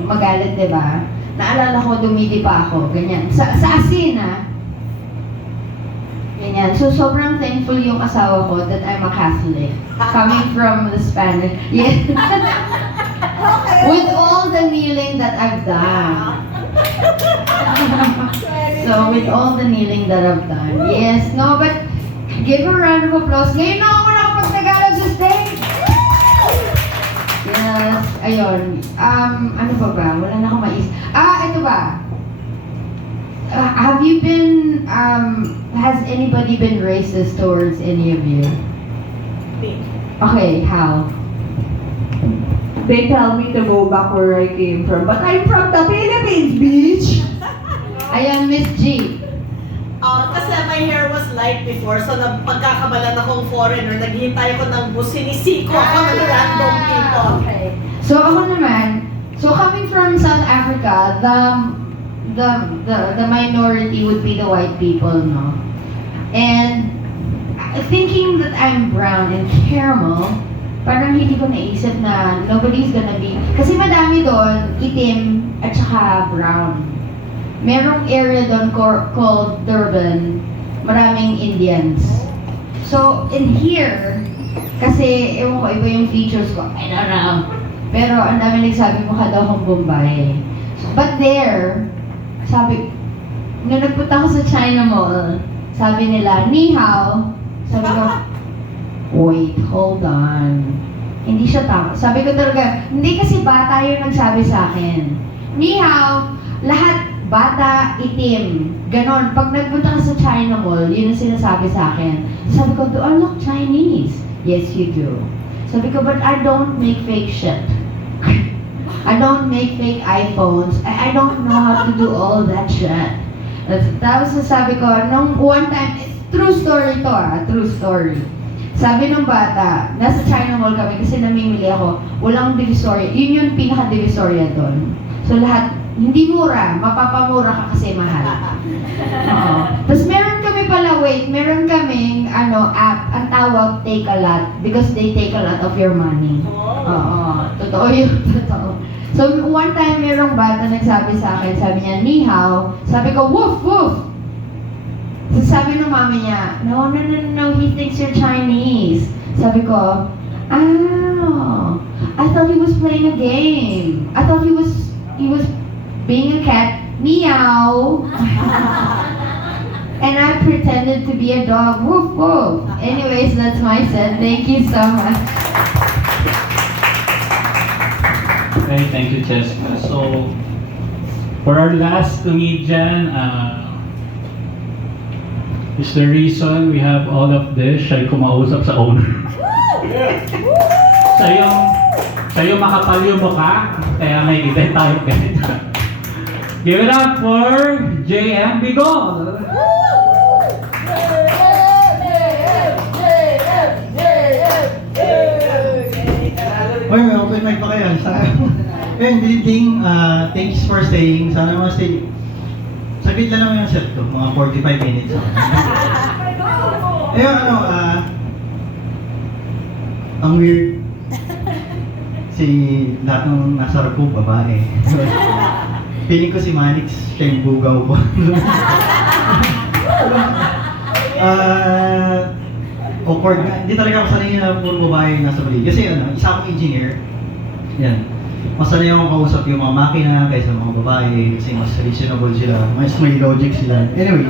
magalit, di ba? Naalala ko, dumidi pa ako, ganyan. Sa asin, ganyan. So, sobrang thankful yung asawa ko that I'm a Catholic. Coming from the Spanish. Yes. With all the kneeling that I've done. So, with all the kneeling that I've done. Yes, no, but give a round of applause. Ngayon na ako nakapag-Tagalog sa stage! Yes, ayun. Ano ba? Wala na akong mais. Ito ba? Have you been, has anybody been racist towards any of you? Okay, how? They tell me to go back where I came from, but I'm from the Philippines, bitch! Ayan, Miss G. Kasi my hair was light before, so pagkakabalan akong foreigner, naghihintay ako ng bus, sinisiko ako ng random people. Okay. So ako naman, so coming from South Africa, the minority would be the white people, no? And thinking that I'm brown and caramel, parang hindi ko naisip na nobody's gonna be, kasi madami doon, itim at saka brown. Merong area doon called Durban, maraming Indians. So, in here, kasi, ewan ko, iba yung features ko, I don't know. Pero, ang dami nagsabi mukha daw akong Bombay. But there, sabi, nung nagpunta ako sa China Mall, sabi nila, ni hao. Sabi ko, wait, hold on. Hindi siya tama. Sabi ko talaga, hindi kasi bata yung nagsabi sa akin. Ni hao, lahat bata, itim, ganon. Pag nagpunta ka sa China Mall, yun ang sinasabi sa akin. Sabi ko, do I look Chinese? Yes, you do. Sabi ko, but I don't make fake shit. I don't make fake iPhones. I don't know how to do all that shit. Tapos sabi ko, nung one time, true story to true story. Sabi ng bata, nasa China Mall kami kasi namimili ako, walang divisoria. Yun yung pinaka-divisoria doon. So lahat, hindi mura, mapapamura ka kasi mahal. Tapos meron kami pala, meron kaming app, ang tawag Take a Lot because they take a lot of your money. Oo, totoo yun, totoo. So, one time merong bata nagsabi sa akin, sabi niya, ni hao. Sabi ko, woof, woof. So, sabi ng mama niya, no, no, no, no, he thinks you're Chinese. Sabi ko, I thought he was playing a game. I thought he was being a cat. Meow. And I pretended to be a dog. Woof, woof. Anyways, that's my set. Thank you so much. Okay, thank you, Jessica. So, for our last comedian, is the reason we have all of this, siya yung kumausap sa owner. Siya yung makapal yung mukha, kaya may event tayo ganito. Give it up for JM Bigol! Oy, may open mic pa kayo. Ayun, good evening. Thanks for staying. Sana ma-stay. Saglit lang naman yung set ko. Mga 45 minutes. Ayun, ang weird. Si lahat ng nasa rag ko, babae. Feeling ko si Manix, siya yung bugaw ko. Awkward nga. Hindi talaga ako sanay na puro babae yung nasa bali. Kasi isa akong engineer. Yan. Mas sanay akong kausap yung mga makina kaysa mga babae. Kasi mas reasonable sila. Mas may logic sila. Anyway.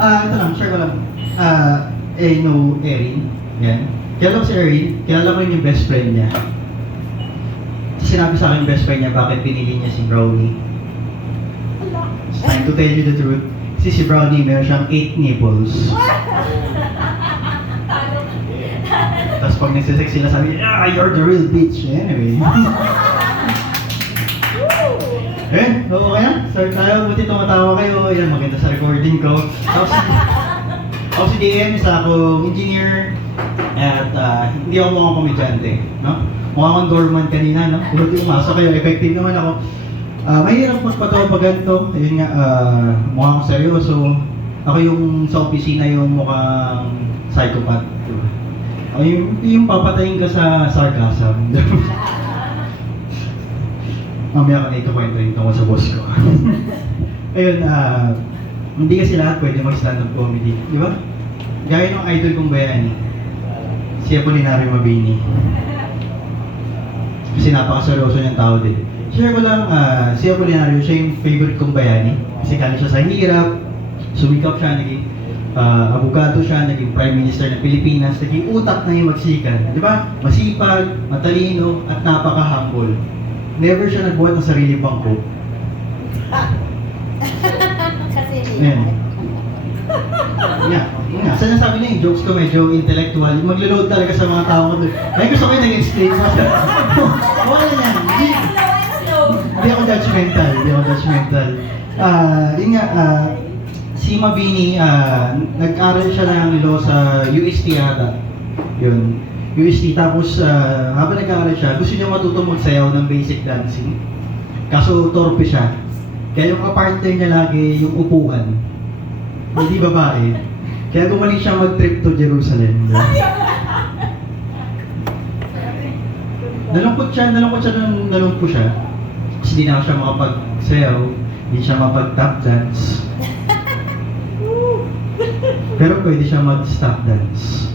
Ito lang, share ko lang. No, Erin. Yan. Kilala ko si Erin. Kilala ko rin yung best friend niya. Sinabi sa akin yung best friend niya bakit pinili niya si Brownie. It's time to tell you the truth. Kasi si Brownie meron siyang 8 nipples. Tapos pag nagsisex sila sabi, you're the real bitch. Anyway. Oo kaya? Start tayo. Buti tumatawa kayo. Yan, maganda sa recording ko. Ako si DM, isa akong engineer. At hindi ako mukhang komedyante. No? Mukha akong doorman kanina. No? Buti umasa kayo. Effective naman ako. Mahirap magpatawa pag ganito. Ayun nga, mukha akong seryoso. Ako yung sa opisina yung mukhang psychopath. Diba? Ako yung papatayin ka sa sarcasm. Mamaya ka na ito kwento yung tungkol sa boss ko. Ayun, hindi kasi lahat pwede mag-stand-up comedy. Di ba? Gaya ng idol kong bayani, si Apolinario Mabini. Kasi napakaseryoso niyang tao din. Share ko lang, si Apolinario, siya yung favorite kong bayani. Kasi kala siya sa hirap, sumikap siya, naging abogado siya, naging Prime Minister ng Pilipinas, naging utak na yung magsikan. Di ba? Masipag, matalino, at napaka-humble. Never siya nagbuhat ng sarili pangko. Ayan. Nga. Sana sabi niya yung jokes ko medyo intellectual. Maglo-load talaga sa mga tao ko doon. Ay, gusto ko yung nag-explain mo. Wala yan. Hindi ako judgmental. Yun nga, si Mabini, nag-aral siya ng law sa UST ata. Yun. UST, tapos habang nag-aaral siya, gusto niya matutong magsayaw ng basic dancing. Kaso torpe siya. Kaya yung kapartner niya lagi yung upuan. Hindi babae. Kaya gumaling siya mag-trip to Jerusalem. Nalungkot siya kasi di na siya makapagsayaw, di siya mapag-tap dance. Pero pwede siya mag-stop dance.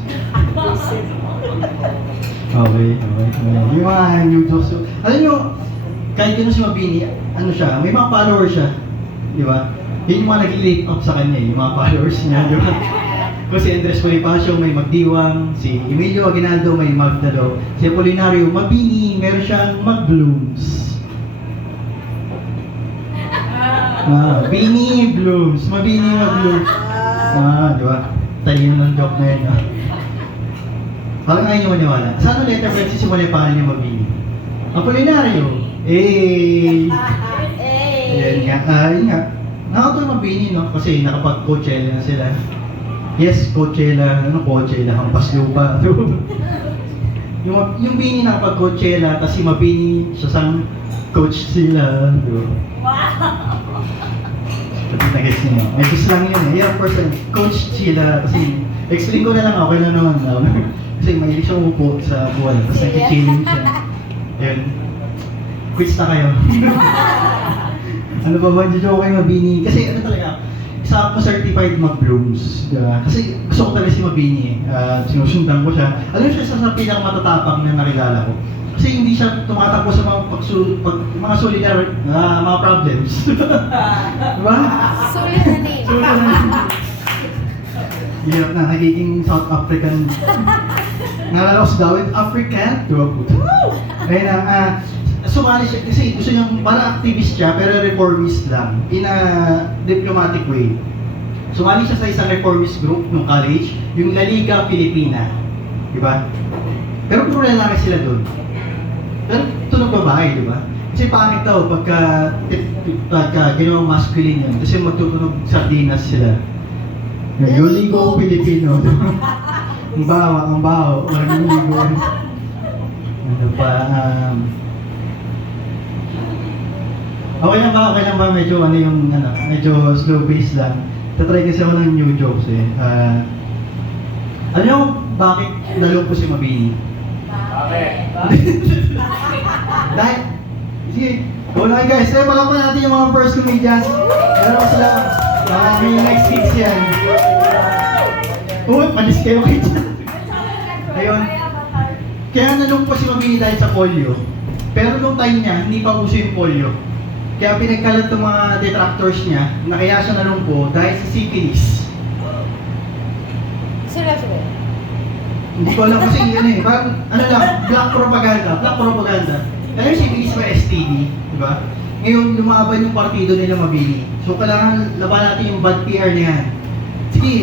Okay. Yung mga new jokes. Alam nyo, kahit yun si Mabini, may mga followers siya. Di ba? Yun yung mga nag-late up sa kanya, yung mga followers niya, di ba? Kasi Andres Bonifacio may Magdiwang, si Emilio Aguinaldo may Magdalo, si Apolinario Mabini, meron siyang Mag-Blooms. Bini Blooms, Mabini Mag-Blooms. Di ba? Talino ng joke na yun. Parang ngayon yung maniwala. Saan ang letter bread sisimula yung pangalan niya Mabini? Apolinario. Yan nga. Nakatuwa Mabini, no? Kasi nakapag-Coachella na sila. Yes, Coachella. Coachella? Hampas lupa. yung Bini nakapag-Coachella, kasi Mabini, siya sang coach sila. Wow! Nag-guess niya. May guess lang yun eh. Yeah, person, coach sila. Kasi, explain ko na lang, okay na naman. Kasi mahilig siya umupo sa buwan, tapos nag-chilling siya. Ayun. Quits na kayo. Ano ba ba, joke kayo Mabini? Kasi ano talaga, isa ako certified mag-blooms, di ba? Kasi gusto ko talaga si Mabini eh. Sinusundan ko siya. Alam mo siya sa pinakamatatapang na nakilala ko. Kasi hindi siya tumatakbo sa mga solidar, mga problems. Diba? Suliranin. Hirap na, nagiging South African. Nalala ko si Dawit, African? Diba po? Ayun na, sumali siya kasi gusto niyang, para activist siya, pero reformist lang. In a diplomatic way. Sumali siya sa isang reformist group nung college, yung La Liga Filipina. Diba? Pero puro lalaki sila doon. Pero tunog babae, di ba? Kasi pangit daw pagka ginawang masculine yun. Kasi magtutunog sardinas sila. Yung ligo Pilipino. Ang baho. Walang ligo. Ano pa, okay lang ba? Medyo medyo slow pace lang. Tatry kasi ako ng new jokes eh. Alam niyo bakit naloko si Mabini? Dahil, sige, wala guys, palakpan natin yung mga first comedians. Meron sila, may next weeks yan. Palis kayo kayo dyan. Ayun. Kaya nalungpo si Mabini dahil sa polio. Pero nung time niya, hindi pa uso yung polio. Kaya pinagkalat ng mga detractors niya na kaya siya nalungpo dahil sa syphilis. Seryoso ba? Hindi ko alam kasi yun eh. Parang, black propaganda. Dahil syphilis ba STD, di ba? Ngayon, lumaban yung partido nila Mabini. So, kailangan laban natin yung bad PR na yan. Sige,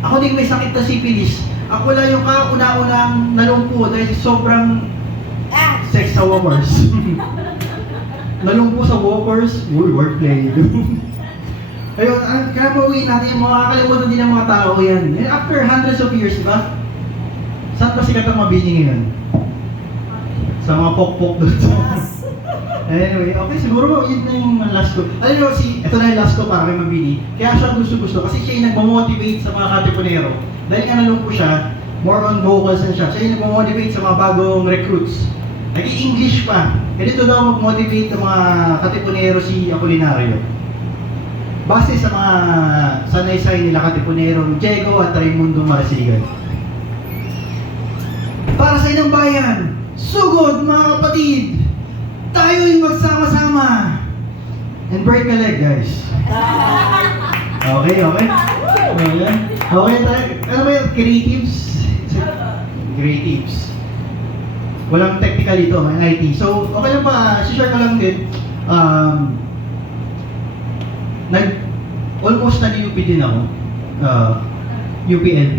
ako din may sakit na syphilis. Ako lang yung kauna-unang nalungpo dahil sobrang sex sa walkers. Nalungpo sa walkers, wordplay. Ayun, kaya pauwiin natin, makakalimutan din ng mga tao yan. After hundreds of years, diba? Saan pa sikat ang Mabini ngayon? Sa mga pok-pok doon. Anyway, okay, siguro yun na yung last ko. Alam nyo, ito na yung last ko para kay Mabini. Kaya siya gusto-gusto kasi siya yung nagmamotivate sa mga katipunero. Dahil nga nalungpo siya, more on vocals na siya. Siya yung nagmamotivate sa mga bagong recruits. Nag-i-English pa. Ganito daw mag-motivate ng mga katipunero si Apolinario. Base sa mga sanaysay nila katipunero, Diego at Raimundo Marasigan. Para sa inang bayan, sugod mga kapatid! Tayo'y magsama-sama! And break a leg, guys. Okay. Okay tayo. Ano ba yun? Creatives. Walang technical ito, may IT. So, okay lang pa, share ko lang din. Almost nag-UP din ako. UPLB.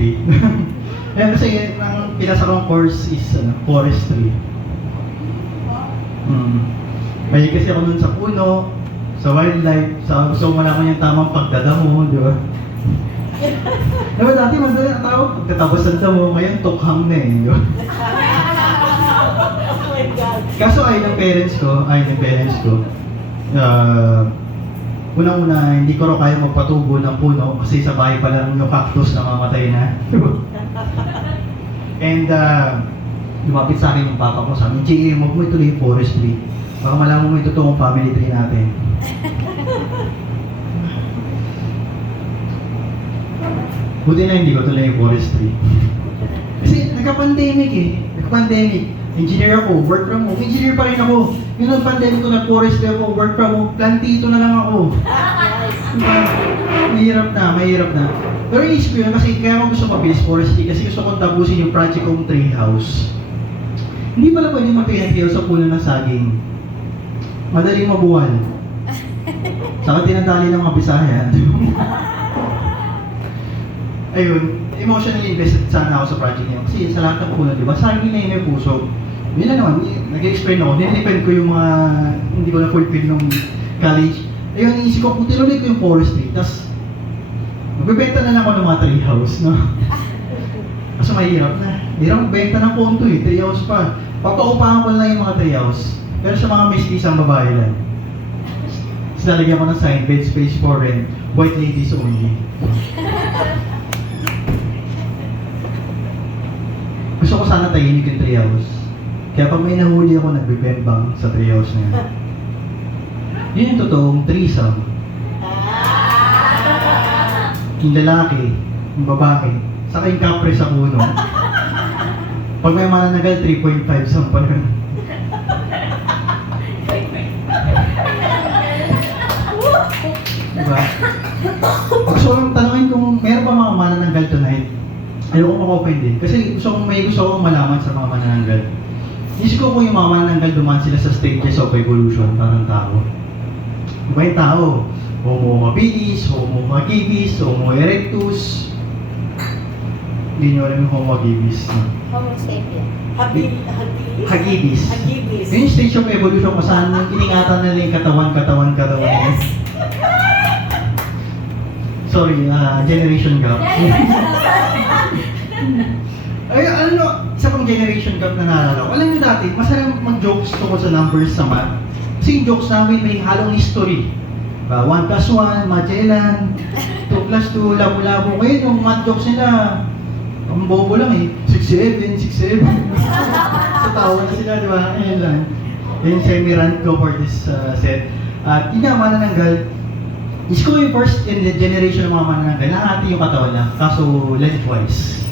Ayan kasi, ang pinasa kong course is forestry. May kasi ako nun sa puno, sa wildlife, gusto ko malaman yung tamang pagdadamo, di ba? Diba dati madali ang tao, pagkatapos ng damo, ngayon tukhang na eh. Kaso ayun ng parents ko, unang-una, hindi ko raw kaya magpatubo ng puno kasi sa bahay pa lang yung cactus na mamatay na. And lumapit sa akin yung papa ko, sabi, J.A., huwag mo ituloy yung forestry. Baka malaman mo yung totoong family tree natin. Buti na hindi ko tuloy yung forestry. Kasi nagka-pandemic eh. Engineer ako, work from home. Engineer pa rin ako. Yung nag-pandemic ko, nag-forestry ako, work from home. Plantito na lang ako. Mahirap na. Pero inisip ko yun kasi kaya ako gusto mabilis forestry kasi gusto kong tapusin yung project kong treehouse. Hindi pala pwede mag-treehouse sa puno ng saging. Madaling mabuwal. Saka tinatali ng mga Bisaya. Ayun, emotionally invested sana ako sa project niyo. Kasi sa lahat ng puno, di ba? Saging na yun yung puso. Yun na naman, nag-explain ako. Nilipend ko yung mga hindi ko na-fulfill nung college. Ayun, inisip ko, kung tinuloy ko yung forestry, tapos magbibenta na lang ako ng mga treehouse, no? Kasi mahirap na. Hirap magbenta ng konto eh, treehouse pa. Papaupahan ko na lang yung mga treehouse. Pero sa mga mistisang babae lang. Tapos lalagyan ko ng sign, bed space for rent, white ladies only. Gusto ko sana tahimik yung treehouse. Kaya pag may nahuli ako, nagbe-bembang sa treehouse na yun. Yun yung totoong threesome. Yung lalaki, yung babae, saka yung kapre sa puno. Pag may mananagal, 3.5 sum pa rin. Diba? Gusto kong tanungin kung meron pa mga manananggal tonight. Ayoko ma-open din. Kasi gusto kong malaman sa mga manananggal. Isip ko kung yung mga manananggal dumaan sila sa stages of evolution, parang tao. Diba yung tao? Homo habilis, Homo hagibis, Homo erectus. Hindi nyo alam yung Homo hagibis. Homo sapien. Hagibis. Hagibis. Yun yung stage of evolution kung saan iningatan nila yung katawan. Yes! Sorry, generation gap. Ay, alam nyo, isa pang generation gap na naalala ko. Alam nyo dati, masarap mag-jokes tungkol sa numbers sa math. Kasi yung jokes namin may halong history. 1 plus 1, Magellan, 2 plus 2, labo-labo. Ngayon, yung math jokes nila, ang bobo lang eh. 6-7. Tatawa na sila, di ba? Ayun lang. Yung semi-rant ko for this set. At yun nga, manananggal. Is ko yung first in the generation ng mga manananggal, nahati yung katawan niya, kaso lengthwise.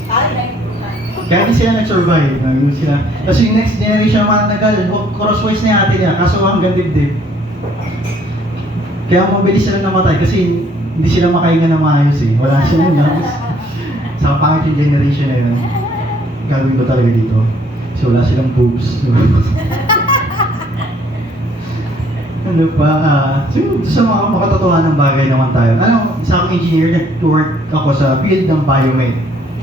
Kaya hindi sila nag-survive. Sila. Tapos yung next generation ng manananggal, crosswise na yung ate niya, kaso hanggang dibdib. Kaya mabilis sila namatay kasi hindi sila makahinga na maayos eh. Wala silang lungs. Sa pangit yung generation na yun, gagawin ko talaga dito. Kasi wala silang boobs. Ano pa? Sa mga makatotohanan ng bagay naman tayo. Isa akong engineer, nag-work ako sa field ng biomed.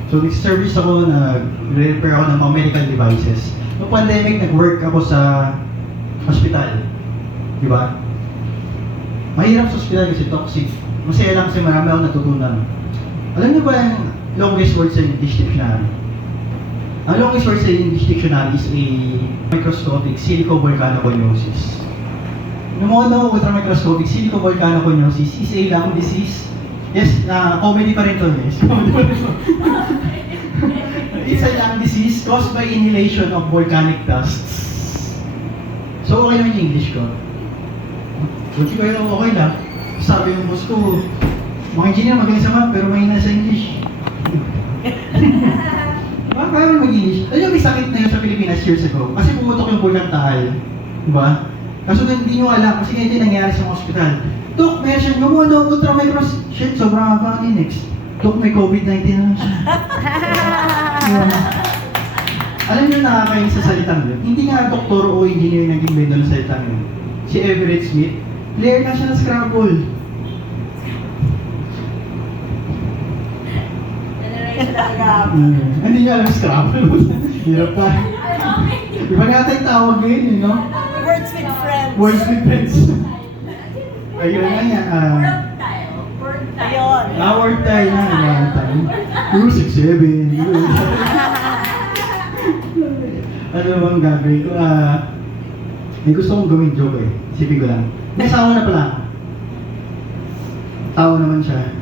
So, nag-service ako, nag-repair ako ng mga medical devices. Noong pandemic, nag-work ako sa hospital. Diba? Mahirap sa hospital kasi toxic. Masaya lang kasi marami akong natutunan. Alam niyo ba yung longest word sa English dictionary? Ang longest word sa English dictionary is a microscopic silicovolcanoconiosis. Pneumono ultramicroscopic silicovolcanoconiosis is a lung disease. Yes, comedy pa rin to, yes. It's a lung disease caused by inhalation of volcanic dusts. So, okay naman yung English ko. Buti ko yun, okay lang. Sabi yung boss ko, mga engineer magaling sa math, pero mahina sa English. Bakit kaya mo mag-English? Alam niyo, may sakit na yun sa Pilipinas years ago. Kasi pumutok yung Bulkan Taal. Diba? Kaso hindi nyo alam, kasi ganito yung nangyari sa mga hospital. Dok, may siya, gumuha ultramicros. Shit, sobrang haba ni next. Dok, may COVID-19 na siya. Alam niyo nakakain sa salitang yun. Hindi nga doktor o engineer naging bendo ng salitang yun. Si Everett Smith, player na siya ng Scrabble. Hindi niya alam Scrabble. Hirap pa. Iba nga tayong tawag ngayon, you know? Words with friends. Words with friends. Ayun na yan. Ayun. Word tayo na. Word tayo. 267. Ano bang gagawin ko? May gusto kong gawin joke eh. Sipin ko lang. May asawa na pala. Tao naman siya.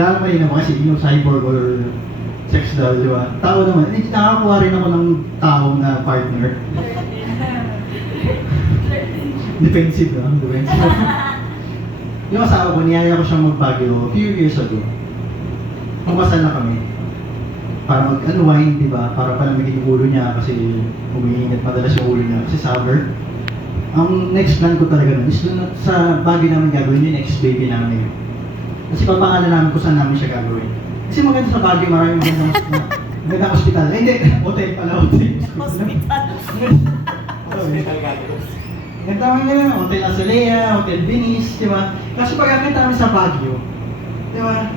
Nakakapalin naman kasi yung cyborg or sex doll, di ba? Tao naman. Nakakakuha rin ako ng tao na partner. Defensive lang. Defensive. Yung asawa ko, niyaya ko siyang mag-Baguio a few years ago. Pumasal na kami. Para mag-unwind, di ba? Para palamigin yung ulo niya kasi umiingat madalas yung ulo niya kasi summer. Ang next plan ko talaga nun is sa Baguio namin gagawin yung next baby namin. Kasi papangalan namin kung saan namin siya gagawin. Kasi maganda sa Baguio, maraming magandang hospital. Eh, hindi, hotel pala, hotel. Nagtawag nila ng Hotel Azalea, Hotel Venice, di ba? Kasi pag akit namin sa Baguio, di ba?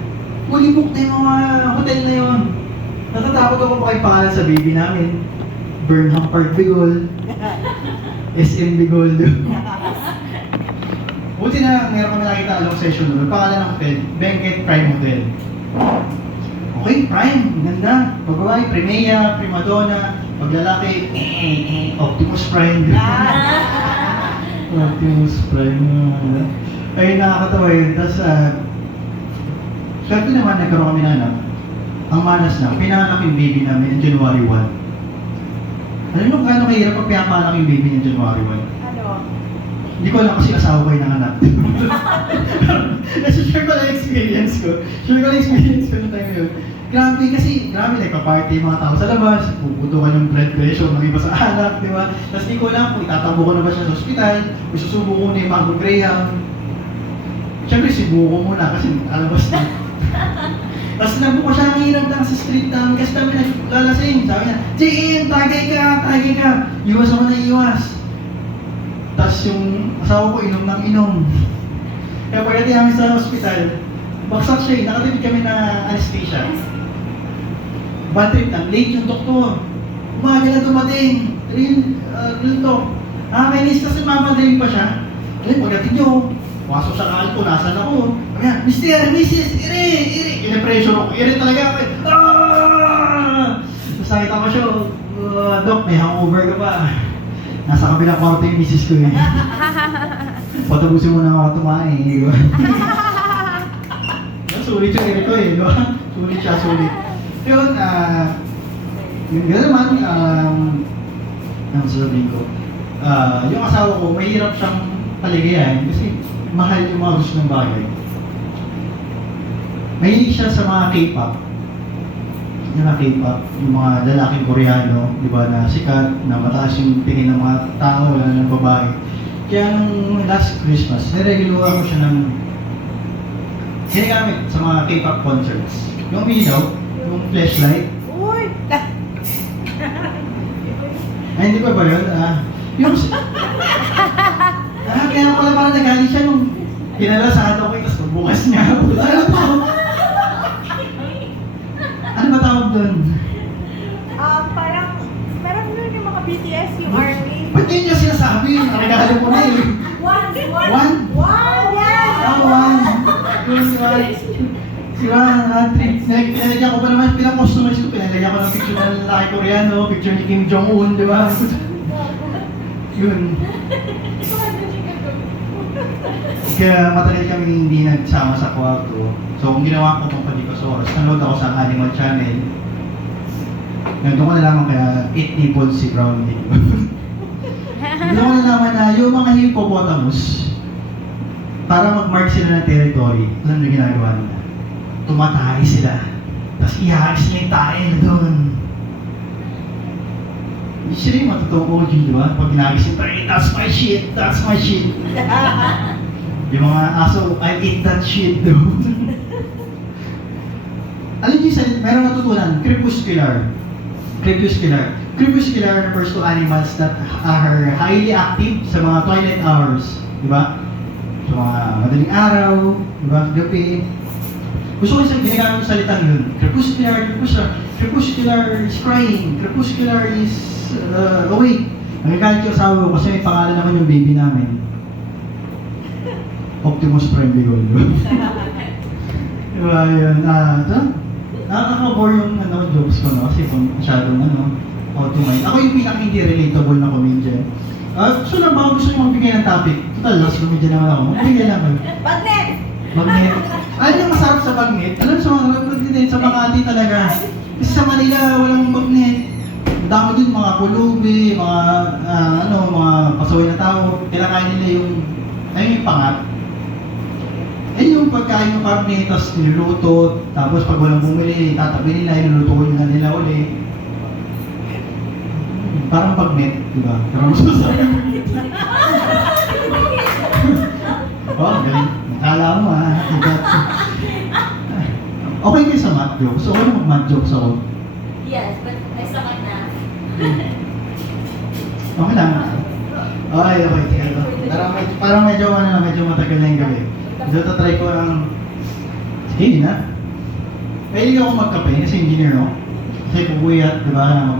Fully booked na yung mga hotel na yun. Natatakot ako pa kay pangalan sa baby namin. Burnham Park Bicol, SM Bicol. Buti na meron kami nakita along session doon. Pangalan ng hotel, Benguet Prime Hotel. Okay, Prime, ganda. Pag-babae, Primea, Primadonna. Paglalaki, Optimus Prime. Optimus Prime. Ayun, nakakatawa yun. Tapos, swerte naman, nagkaroon kami na anak. ang manas lang, pinanganak yung baby namin January 1. Alam mo kung gaano kahirap pag pinapanganak yung baby niya January 1? Ano? Hindi ko alam kasi asawa ko yung nanganak. Kasi share ko lang experience ko. Share ko lang experience ko nung time yun. Grabe kasi, grabe, nagpa-party yung mga tao sa labas, puputukan yung blood pressure ng iba sa anak, di ba? Tapos di ko alam kung itatambo ko na ba siya sa ospital, kung susubo ko na yung Mango Graham. Siyempre, sibuko ko muna kasi alabas na. Tapos sinabi ko siya, hirap lang sa street namin kasi kami naglalasing. Sabi niya, JM, tagay ka. Iwas ako na iwas. Tapos yung asawa ko, inom ng inom. Kaya pagdating namin sa ospital, baksak siya eh. Nakatipid kami na anesthesia. Bad trip lang. Late yung doktor. Umaga na dumating. Luntok. Nakakainis kasi mamadali pa siya. Ayun, pagdating nyo, pasok sa kalpo, nasan ako. Kaya, Mr. Mrs. Iri. Kine-pressure ako. Iri talaga ako. Tapos nakita ko siya, Dok, may hangover ka pa. Nasa kabilang kwarto yung misis ko eh. Patabusin mo na ako tumae. Di ba? Sulit yung iri ko eh. Di ba? Sulit siya, sulit. Yun, yun naman, ang sasabihin ko, yung asawa ko, mahirap siyang paligayan kasi mahal yung mga gusto ng bagay. Mahilig siya sa mga K-pop. Yung mga K-pop, yung mga lalaking Koreano, di ba, na sikat, na mataas yung tingin ng mga tao, lalo ng babae. Kaya nung last Christmas, nireguloan ko siya ng ginagamit sa mga K-pop concerts. Yung ilaw, yung flashlight. Uy! Ay, hindi pa ba yun? Yung... kaya pala parang nagaling siya nung pinalasado ko, tapos bukas niya. Ano to? Ano ba tawag doon? Parang yun yung mga BTS, yung ARMY. Ba't yun yung sinasabi? Nakikalo ko na eh. One? Yes! One. Yun, si Juan, trip. Pinalagyan ko pa naman, pinakustomize ko. Pinalagyan ko ng picture ng lalaki Koreano, picture ni Kim Jong-un, di ba? Yun. Kaya matagal kami hindi nagsama sa kwarto. So, kung ginawa ko pang palipas oras, nanood ako sa Animal Channel. Doon ko nalaman kaya 8 nipples si Brownie. Doon ko nalaman na yung mga hippopotamus, para mag-mark sila ng territory, alam nyo ginagawa nila? Tumatay sila. Tapos ihagis nila yung tayo na doon. Hindi sila yung matotoong OG, di ba? Pag ginagis yung tayo, that's my shit. Yung mga aso, I eat that shit, dude. Alam niyo, meron natutunan, crepuscular. Crepuscular refers to animals that are highly active sa mga twilight hours. Di ba? Sa mga madaling araw, di ba? Gabi. Gusto ko isang ginagamit yung salitang yun. Crepuscular is crying. Crepuscular is awake. Nagagalit yung asawa ko kasi may pangalan naman yung baby namin. Optimus Prime Bigol. Diba yun? Nakaka-bore yung jokes ko, no? Kasi masyadong automate. Ako yung pinaka-hindi relatable na comedian. So lang ba gusto nyo magbigay ng topic? Total, last comedian naman ako. Magbigay lang kayo. Bagnet! Ano yung masarap sa bagnet? Alam sa Makati talaga. Kasi sa Manila, walang bagnet. Ang dami din mga pulubi, mga pasaway na tao. Kinakain nila yung pangat. Yung pagkain ng karne, tapos niluluto, tapos pag walang bumili, tatabi nila, niluluto nila uli. Parang bagnet, di ba? Pero mas masarap. Galing. Akala mo okay kayo sa math jokes? Okay na mag-math jokes ako? Yes, but may sakat na. Okay lang. Okay. Parang medyo matagal na yung gabi. Dito try ko ang... Sige na. Pwede ako magkape kasi engineer ako. Kasi pupuyat, di ba?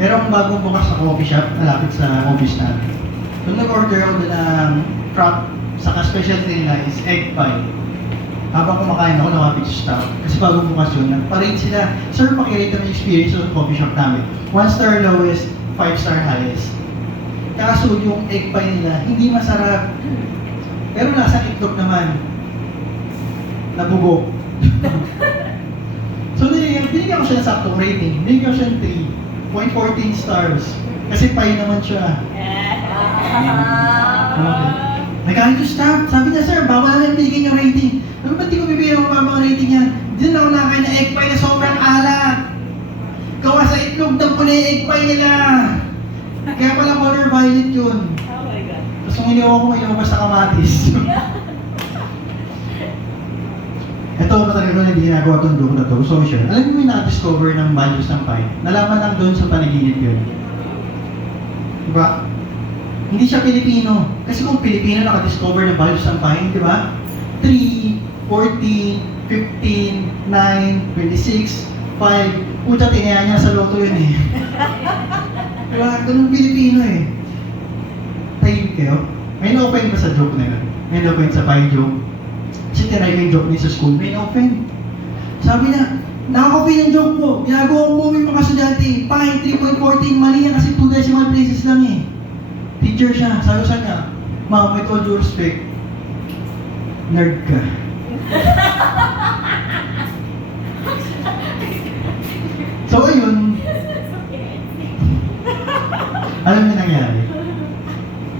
Merong bagong bukas sa coffee shop, malapit sa office natin. So nag-order ako doon ng frap, saka specialty nila is egg pie. Habang kumakain ako, nakapit sa staff. Kasi bagong bukas yun, nagpa-rate sila. Sir, pakirate ang experience sa coffee shop namin. 1 star lowest, 5 star highest. Kaso yung egg pie nila, hindi masarap. Pero nasa itlog naman, nabubog. So binigyan ko siya ng saktong rating. Binigyan ko siya ng 3.14 stars. Kasi pi naman siya. Okay. Nagalit yung staff. Sabi niya, sir, bawal namin bigyan yung rating. Sabi, ba't di ko bibigyan ang mabang rating yan? Diyan ako nakakain ng egg pie na sobrang alat. Gawa sa itlog ng pula yung egg pie nila. Kaya pala color violet yun. Oh my God. Tapos kung iniwan ko, ilabas sa kamatis. Ito, matagal ko na hindi ginagawa itong joke na to. Gusto ko share. Alam mo yung na-discover ng values ng pie? Nalaman lang doon sa panaginip yun. Diba? Hindi siya Pilipino. Kasi kung Pilipino naka-discover ng values ng pie, di ba? 3, 14, 15, 9, 26, 5. Puta, tinaya niya sa loto yun eh. Diba? Ganun Pilipino eh. Tahimik kayo. May na-open ba sa joke na yun? May na-open sa pie joke? Kasi tinry ko yung joke niya sa school, may na-open. Sabi niya, nakakopy yung joke ko. Ginagawa ko yung mga estudyante. Pi, 3.14, mali yan kasi 2 decimal places lang eh. Teacher siya, sabi sa niya, ma'am, with all due respect, nerd ka. So ayun, alam niyo nangyari?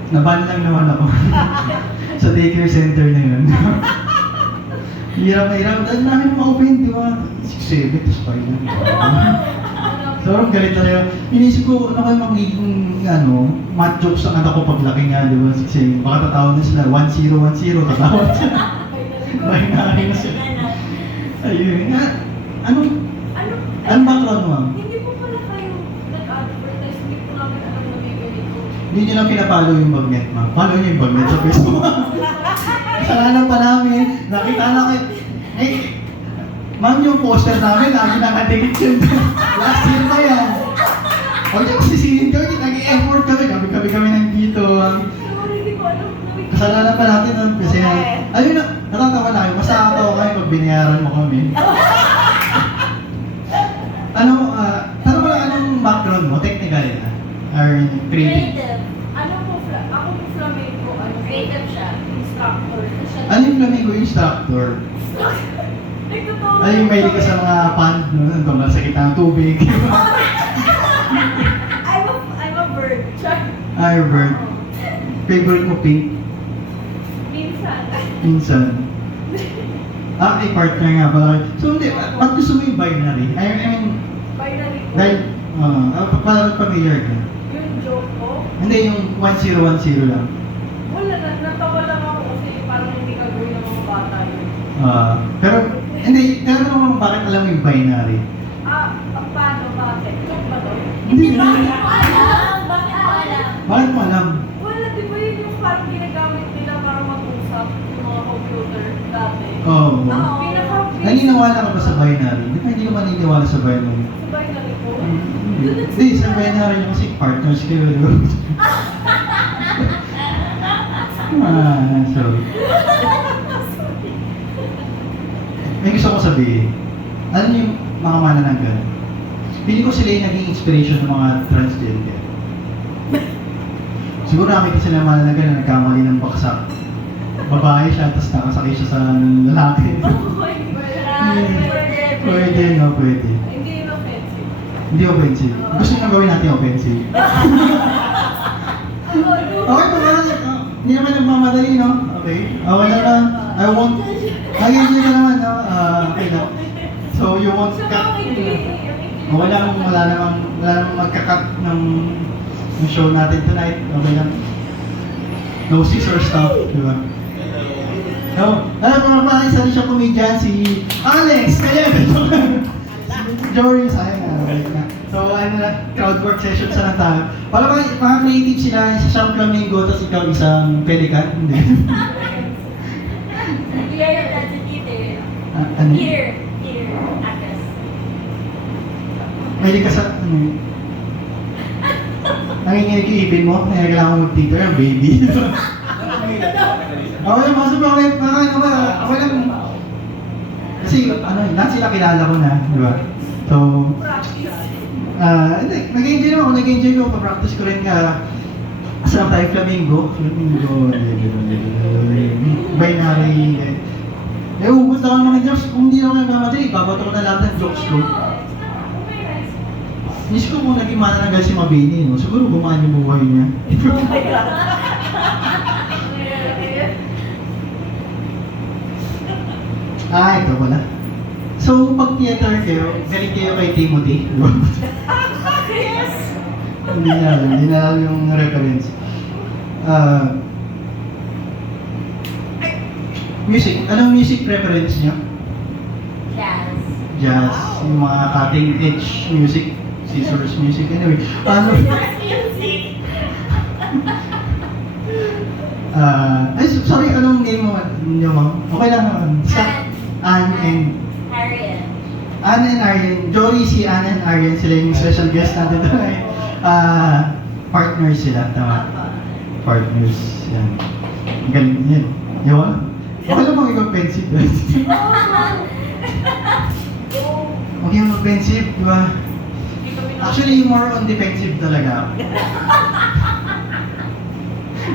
Naban lang naman ako sa daycare center na yun. Hirap na hirap. Dahil namin ma-open, di ba? 6-7, tapos 5 na. Sobrang galit talaga. Inisip ko, ano kayo magiging, math jokes ang anak ko paglaki nga, di ba? Kasi baka tatawag na sila, 1-0-1-0, tatawag sila. Binary na sila. Ayun. Anong background mo? Hindi po pala kayo nag-advertise. Hindi po namin alam na may ganito. Hindi nyo lang pinapalo yung bagnet, ma. Follow nyo yung bagnet sa Facebook. Kasalanan pa namin. Nakita na kayo. Eh, ma'am, yung poster namin, lagi nakadikit yun. Last year na yan. Huwag niyo masisingin kami, nag-i-effort kami nandito. Pero hindi ko alam na may Kasalanan pa natin nun kasi ayun na, natatawa na kayo. Masakatawa kayo pag binayaran mo kami. Tanong ko lang anong background mo, technical na? Or creative? creative. Ano po, ako po flamenco, creative siya, instructor. Ano yung flamingo instructor? Nagtotoo. Ay, yung mahilig ka sa mga pond, no? Nandun sa gitna ng tubig. I'm a bird. Airbird. Favorite mo pink? Minsan. Minsan. May partner nga pala. So, hindi, ba't gusto mo yung binary? I mean, Binary po. dahil, parang familiar ka. Yung joke ko, Hindi, yung 1010 lang. wala na, natawa lang ako kasi parang hindi gagawin ng mga bata yun. Pero, hindi, tinatanong mo bakit alam mo yung binary? Paano, bakit? Joke ba to? Hindi, Bakit mo alam? Bakit mo alam? Bakit mo alam? Wala, di ba yun yung parang ginagamit nila para mag-usap yung mga computer dati? Oo. Pinaka-basic. Naniniwala ka ba sa binary? Di ba hindi ka maniniwala sa binary? Sa binary po? Hindi, sa binary yung kasi partners kayo. Di ba? Sorry. May gusto ko sabihin. Alam niyo yung mga manananggal? Pili ko sila yung naging inspiration ng mga transgender. Siguro nakikita sila ng manananggal na nagkamali ng baksak. Babae siya, tapos nakasakay siya sa lalaki. Pwede, no? Pwede. Hindi yun offensive. Hindi offensive. Gusto nyo gawin natin offensive. Okay, hindi naman nagmamadali, no? Okay. Okay na lang. I won't... Nag-enjoy ka naman, no? Okay na. So, you won't cut. Wala namang magka-cut ng show natin tonight. Okay lang. No scissor stuff, di ba? No. Alam mo naman, isa rin siya comedian, si Alex! Kaya, Jory, sayang na. Balik na. So, crowd work session sa tayo. Para mga creative sila, isa siyang flamingo, tapos ikaw isang pelican. Hindi. Ano? Here, Agnes. Mahilig ka sa, nanginginig yung ipin mo, kaya kailangan mo mag-titer, ang baby. Ako lang, masok ako lang, ako lang. Kasi, lahat sila kilala ko na, di ba? So, nag-enjoy naman ako, nag-enjoy ko, pa-practice ko rin nga. Asal tayo, flamingo, binary, ugot ako ng mga jokes, kung hindi na ako nagmamadali, babato ko na lahat ng jokes ko. Miss ko kung naging mananagal si Mabini, no? Siguro gumaan yung buhay niya. Ito pala. So, pag theater kayo, galing kayo kay Timothy. di ba? Hindi na alam yung reference. Music. Anong music preference niyo? Jazz. Yung mga cutting edge music. Scissors music. Anyway. Sorry, anong name mo niyo, ma'am? Okay lang naman. Anne and Anne and Arian. Jory, si Anne and Arian, sila yung special guest natin tonight. Partners sila, tama. Partners. Yan. Galing yan. Yawan? Okay lang bang ikaw offensive? Okay yung offensive, di ba? Actually, more on defensive talaga ako.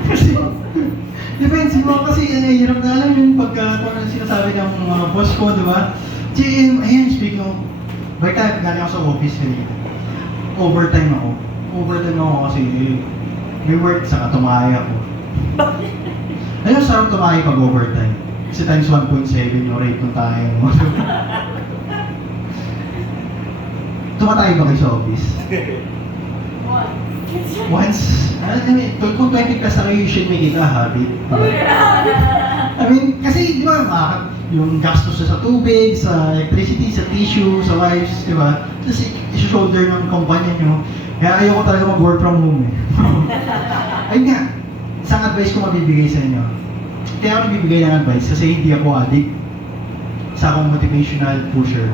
Kasi, defensive ako kasi hirap na alam yung pagka kung ano sinasabi ng mga boss ko, di ba? Ayun, speaking of, back time, galing ako sa office kanina. Overtime ako kasi may work, saka tumahay ako. Ayun, sarap tumahay pag overtime. Kasi times 1.7 yung rate ng tayo. Tumatay ba kayo sa office? Once, kung 20 plus na kayo, you should make it a habit. I mean, kasi di ba, yung gastos sa tubig, sa electricity, sa tissue, sa wives, di ba? Tapos i-shoulder ng kumpanya nyo. Kaya ayoko talaga mag-work from home eh. Ayun nga, isang advice ko mabibigay sa inyo. Kaya ako nagbibigay ng advice kasi hindi ako addict. Isa akong motivational pusher.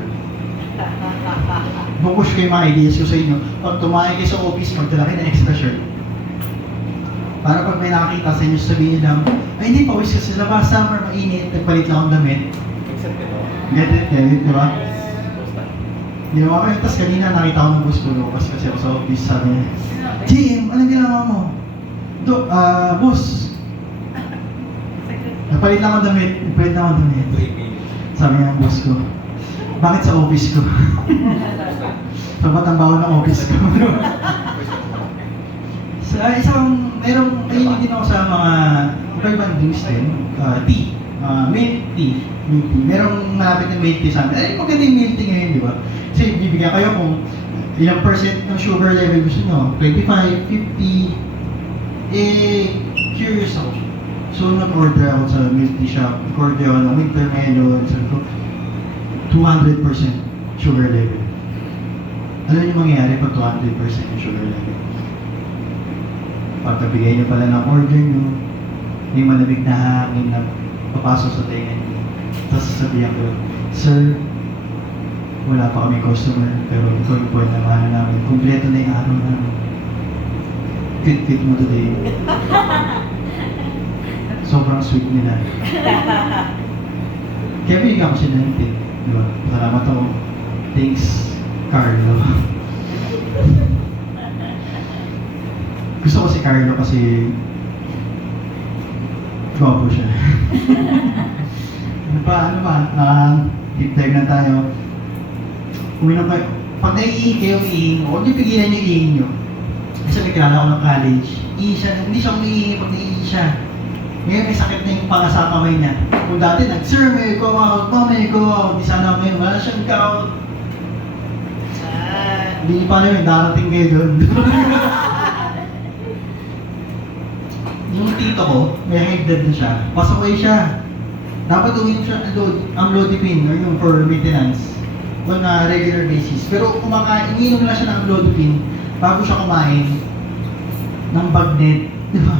Bupush ko yung mga ideas ko sa inyo. Pag tumahay kayo sa office, magdala kayo ng extra shirt. Para pag may nakakita sa inyo, sabihin nyo lang, ay hindi, pawis kasi sa labas, summer, mainit, nagpalit lang akong damit. Get it, di ba? Ginawa ko yun, tapos kanina nakita ko ng boss ko, Lucas, kasi ako sa office, sabi niya, JM, anong ginawa mo? Boss, nagpalit lang akong damit, Sabi niya ng boss ko, bakit sa office ko? Sabat ang bawa ng office ko. Merong mahilig din ako sa mga iba-ibang drinks din. Tea. Milk tea. Merong malapit na milk tea sa amin. Ay, maganda yung milk tea ngayon, di ba? Kasi bibigyan kayo kung ilang percent ng sugar level gusto nyo. 25, 50. Curious ako. So, nag-order ako sa milk tea shop. Nag-order ako ng winter melon. Sabi ko, 200% sugar level. Alam niyo mangyayari pag 200% yung sugar level? Pagkabigay niyo pala ng order niyo, may malamig na hangin na papasok sa tenga niyo. Tapos sasabihan ko, Sir, wala pa kami customer, pero ikaw yung buwan na mahal namin. Kompleto na yung araw namin. Fit mo today. Sobrang sweet nila. Kaya bigyan ko siya ng tip. Diba? Salamat ako. Thanks, Carlo. Gusto ko si Carlo kasi gwapo siya. Ano ba? Deep dive na tayo. Uminom kayo. Pag naiihi kayo, huwag niyo pigilan yung ihi niyo. Kasi may kilala ko ng college. Hindi siya umiihi pag naiihi siya. Ngayon may sakit na yung panga sa kamay niya. Kung dati Sir, may go out, Mom, may go out. Di sana ngayon, wala siyang go out. Hindi pa alam yung darating kayo doon. Yung tito ko, may high blood na siya. Pasaway siya. Dapat uminom siya ng amlodipine or yung for maintenance on a regular basis. Pero iniinom lang siya ng amlodipine bago siya kumain ng bagnet. Di ba?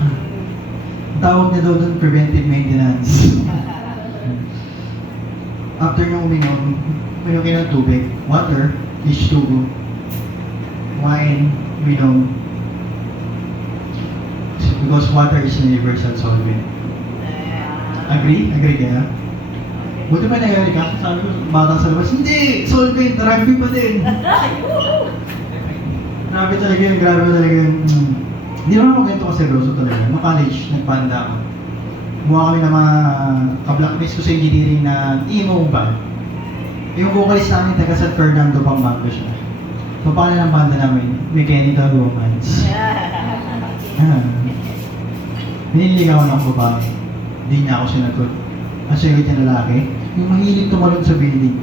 Tawag na daw doon preventive maintenance. After nyo uminom kayo ng tubig, water, H2O, wine, uminom. Because water is a universal solvent. Agree? Agree kaya? Buti pa nangyari ka? Sabi ko, bata sa labas, hindi! Solvent! Rugby pa din! Grabe talaga yun. Hindi naman ako ganito kaseryoso talaga. No college, nagpanda ako. Buha kami ng mga ka-blackmates ko sa engineering na emo band. Yung vocalist namin taga San Fernando, Pampanga siya. Paano ng banda namin? Mechanical Romance. Nililigaw ng babae. Hindi niya ako sinagot. Ang sagot niya lalaki, yung mahilig tumalon sa building.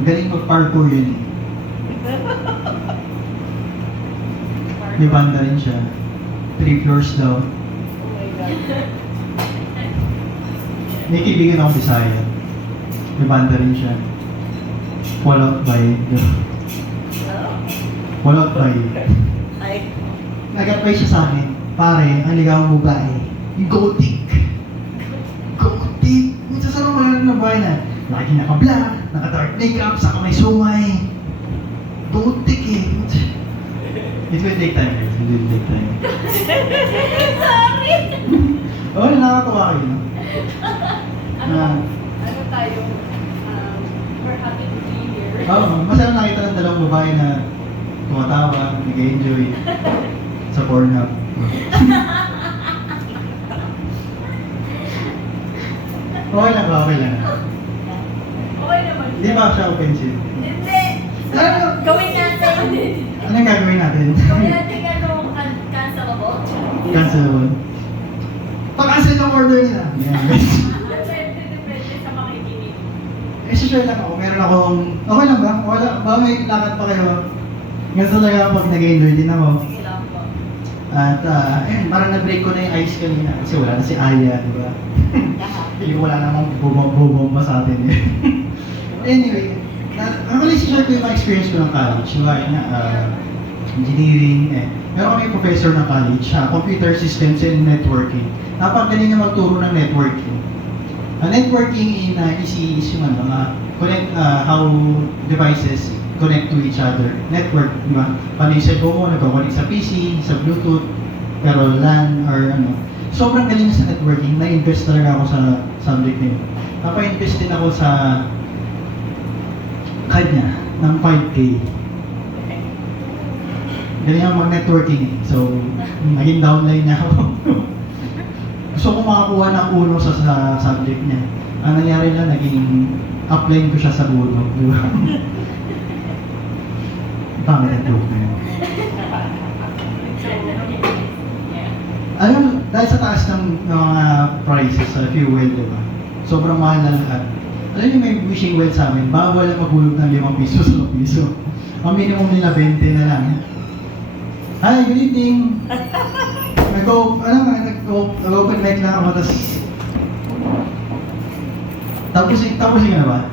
Magaling mag-parkour yun eh. May banda rin siya. 3 floors daw. May kaibigan akong Bisaya. May banda rin siya. Followed by... Followed by... Nag-apply siya sa akin. Pare, ang ligaw mo ba eh? Yung gothic. Gothic. Magsasarang mo lang na buhay na. Lagi naka-black, naka-dark makeup, saka may sumay. Gothic eh. It will take time, guys. It will take time. Sorry! Oo, nakakatawa kayo, no? Ano tayo? We're happy to be here. Oo, masaya nakita ng dalawang babae na tumatawa, nag-enjoy sa Pornhub. Okay lang ba? Okay lang. Okay naman. Hindi ba siya offensive? Hindi! Ano? Gawin natin. Anong gagawin natin? Gawin natin cancelable. Cancel. Pa-cancel ng order nila. Yan, guys. Depende sa makikinig. Share lang ako. Meron akong... Okay lang ba? Wala. Ba may lakad pa kayo? Ganito talaga pag nag-enjoy din ako. Sige lang po. At, parang na-break ko na yung ice kanina. Kasi wala na si Aya, di ba? Hindi wala namang bumomba sa atin. Anyway, actually, share ko yung mga experience ko ng college. Diba, engineering, meron kami professor ng college, computer systems and networking. Napagaling niya magturo ng networking. Networking in easy is yung connect, how devices connect to each other. Network, di ba? Paano yung cellphone mo, nagkoconnect sa PC, sa Bluetooth, pero LAN, or ano. Sobrang galing sa networking, na-invest talaga ako sa subject na yun. Napa-invest din ako sa kanya, ng 5K. Galing ako mag-networking eh. So, naging downline niya ako. Gusto ko makakuha ng uno sa subject niya. Ang nangyari lang, naging upline ko siya sa uno. Di ba? Pangit ang joke na yun. Alam, dahil sa taas ng mga prices sa fuel, di ba? Sobrang mahal na lahat. Alam niyo, may wishing well sa amin, bawal na maghulog ng 5 piso sa piso. Ang minimum nila 20 na lang. Hi, good evening! Nag-open mic lang ako, tapos... Tapos na ba?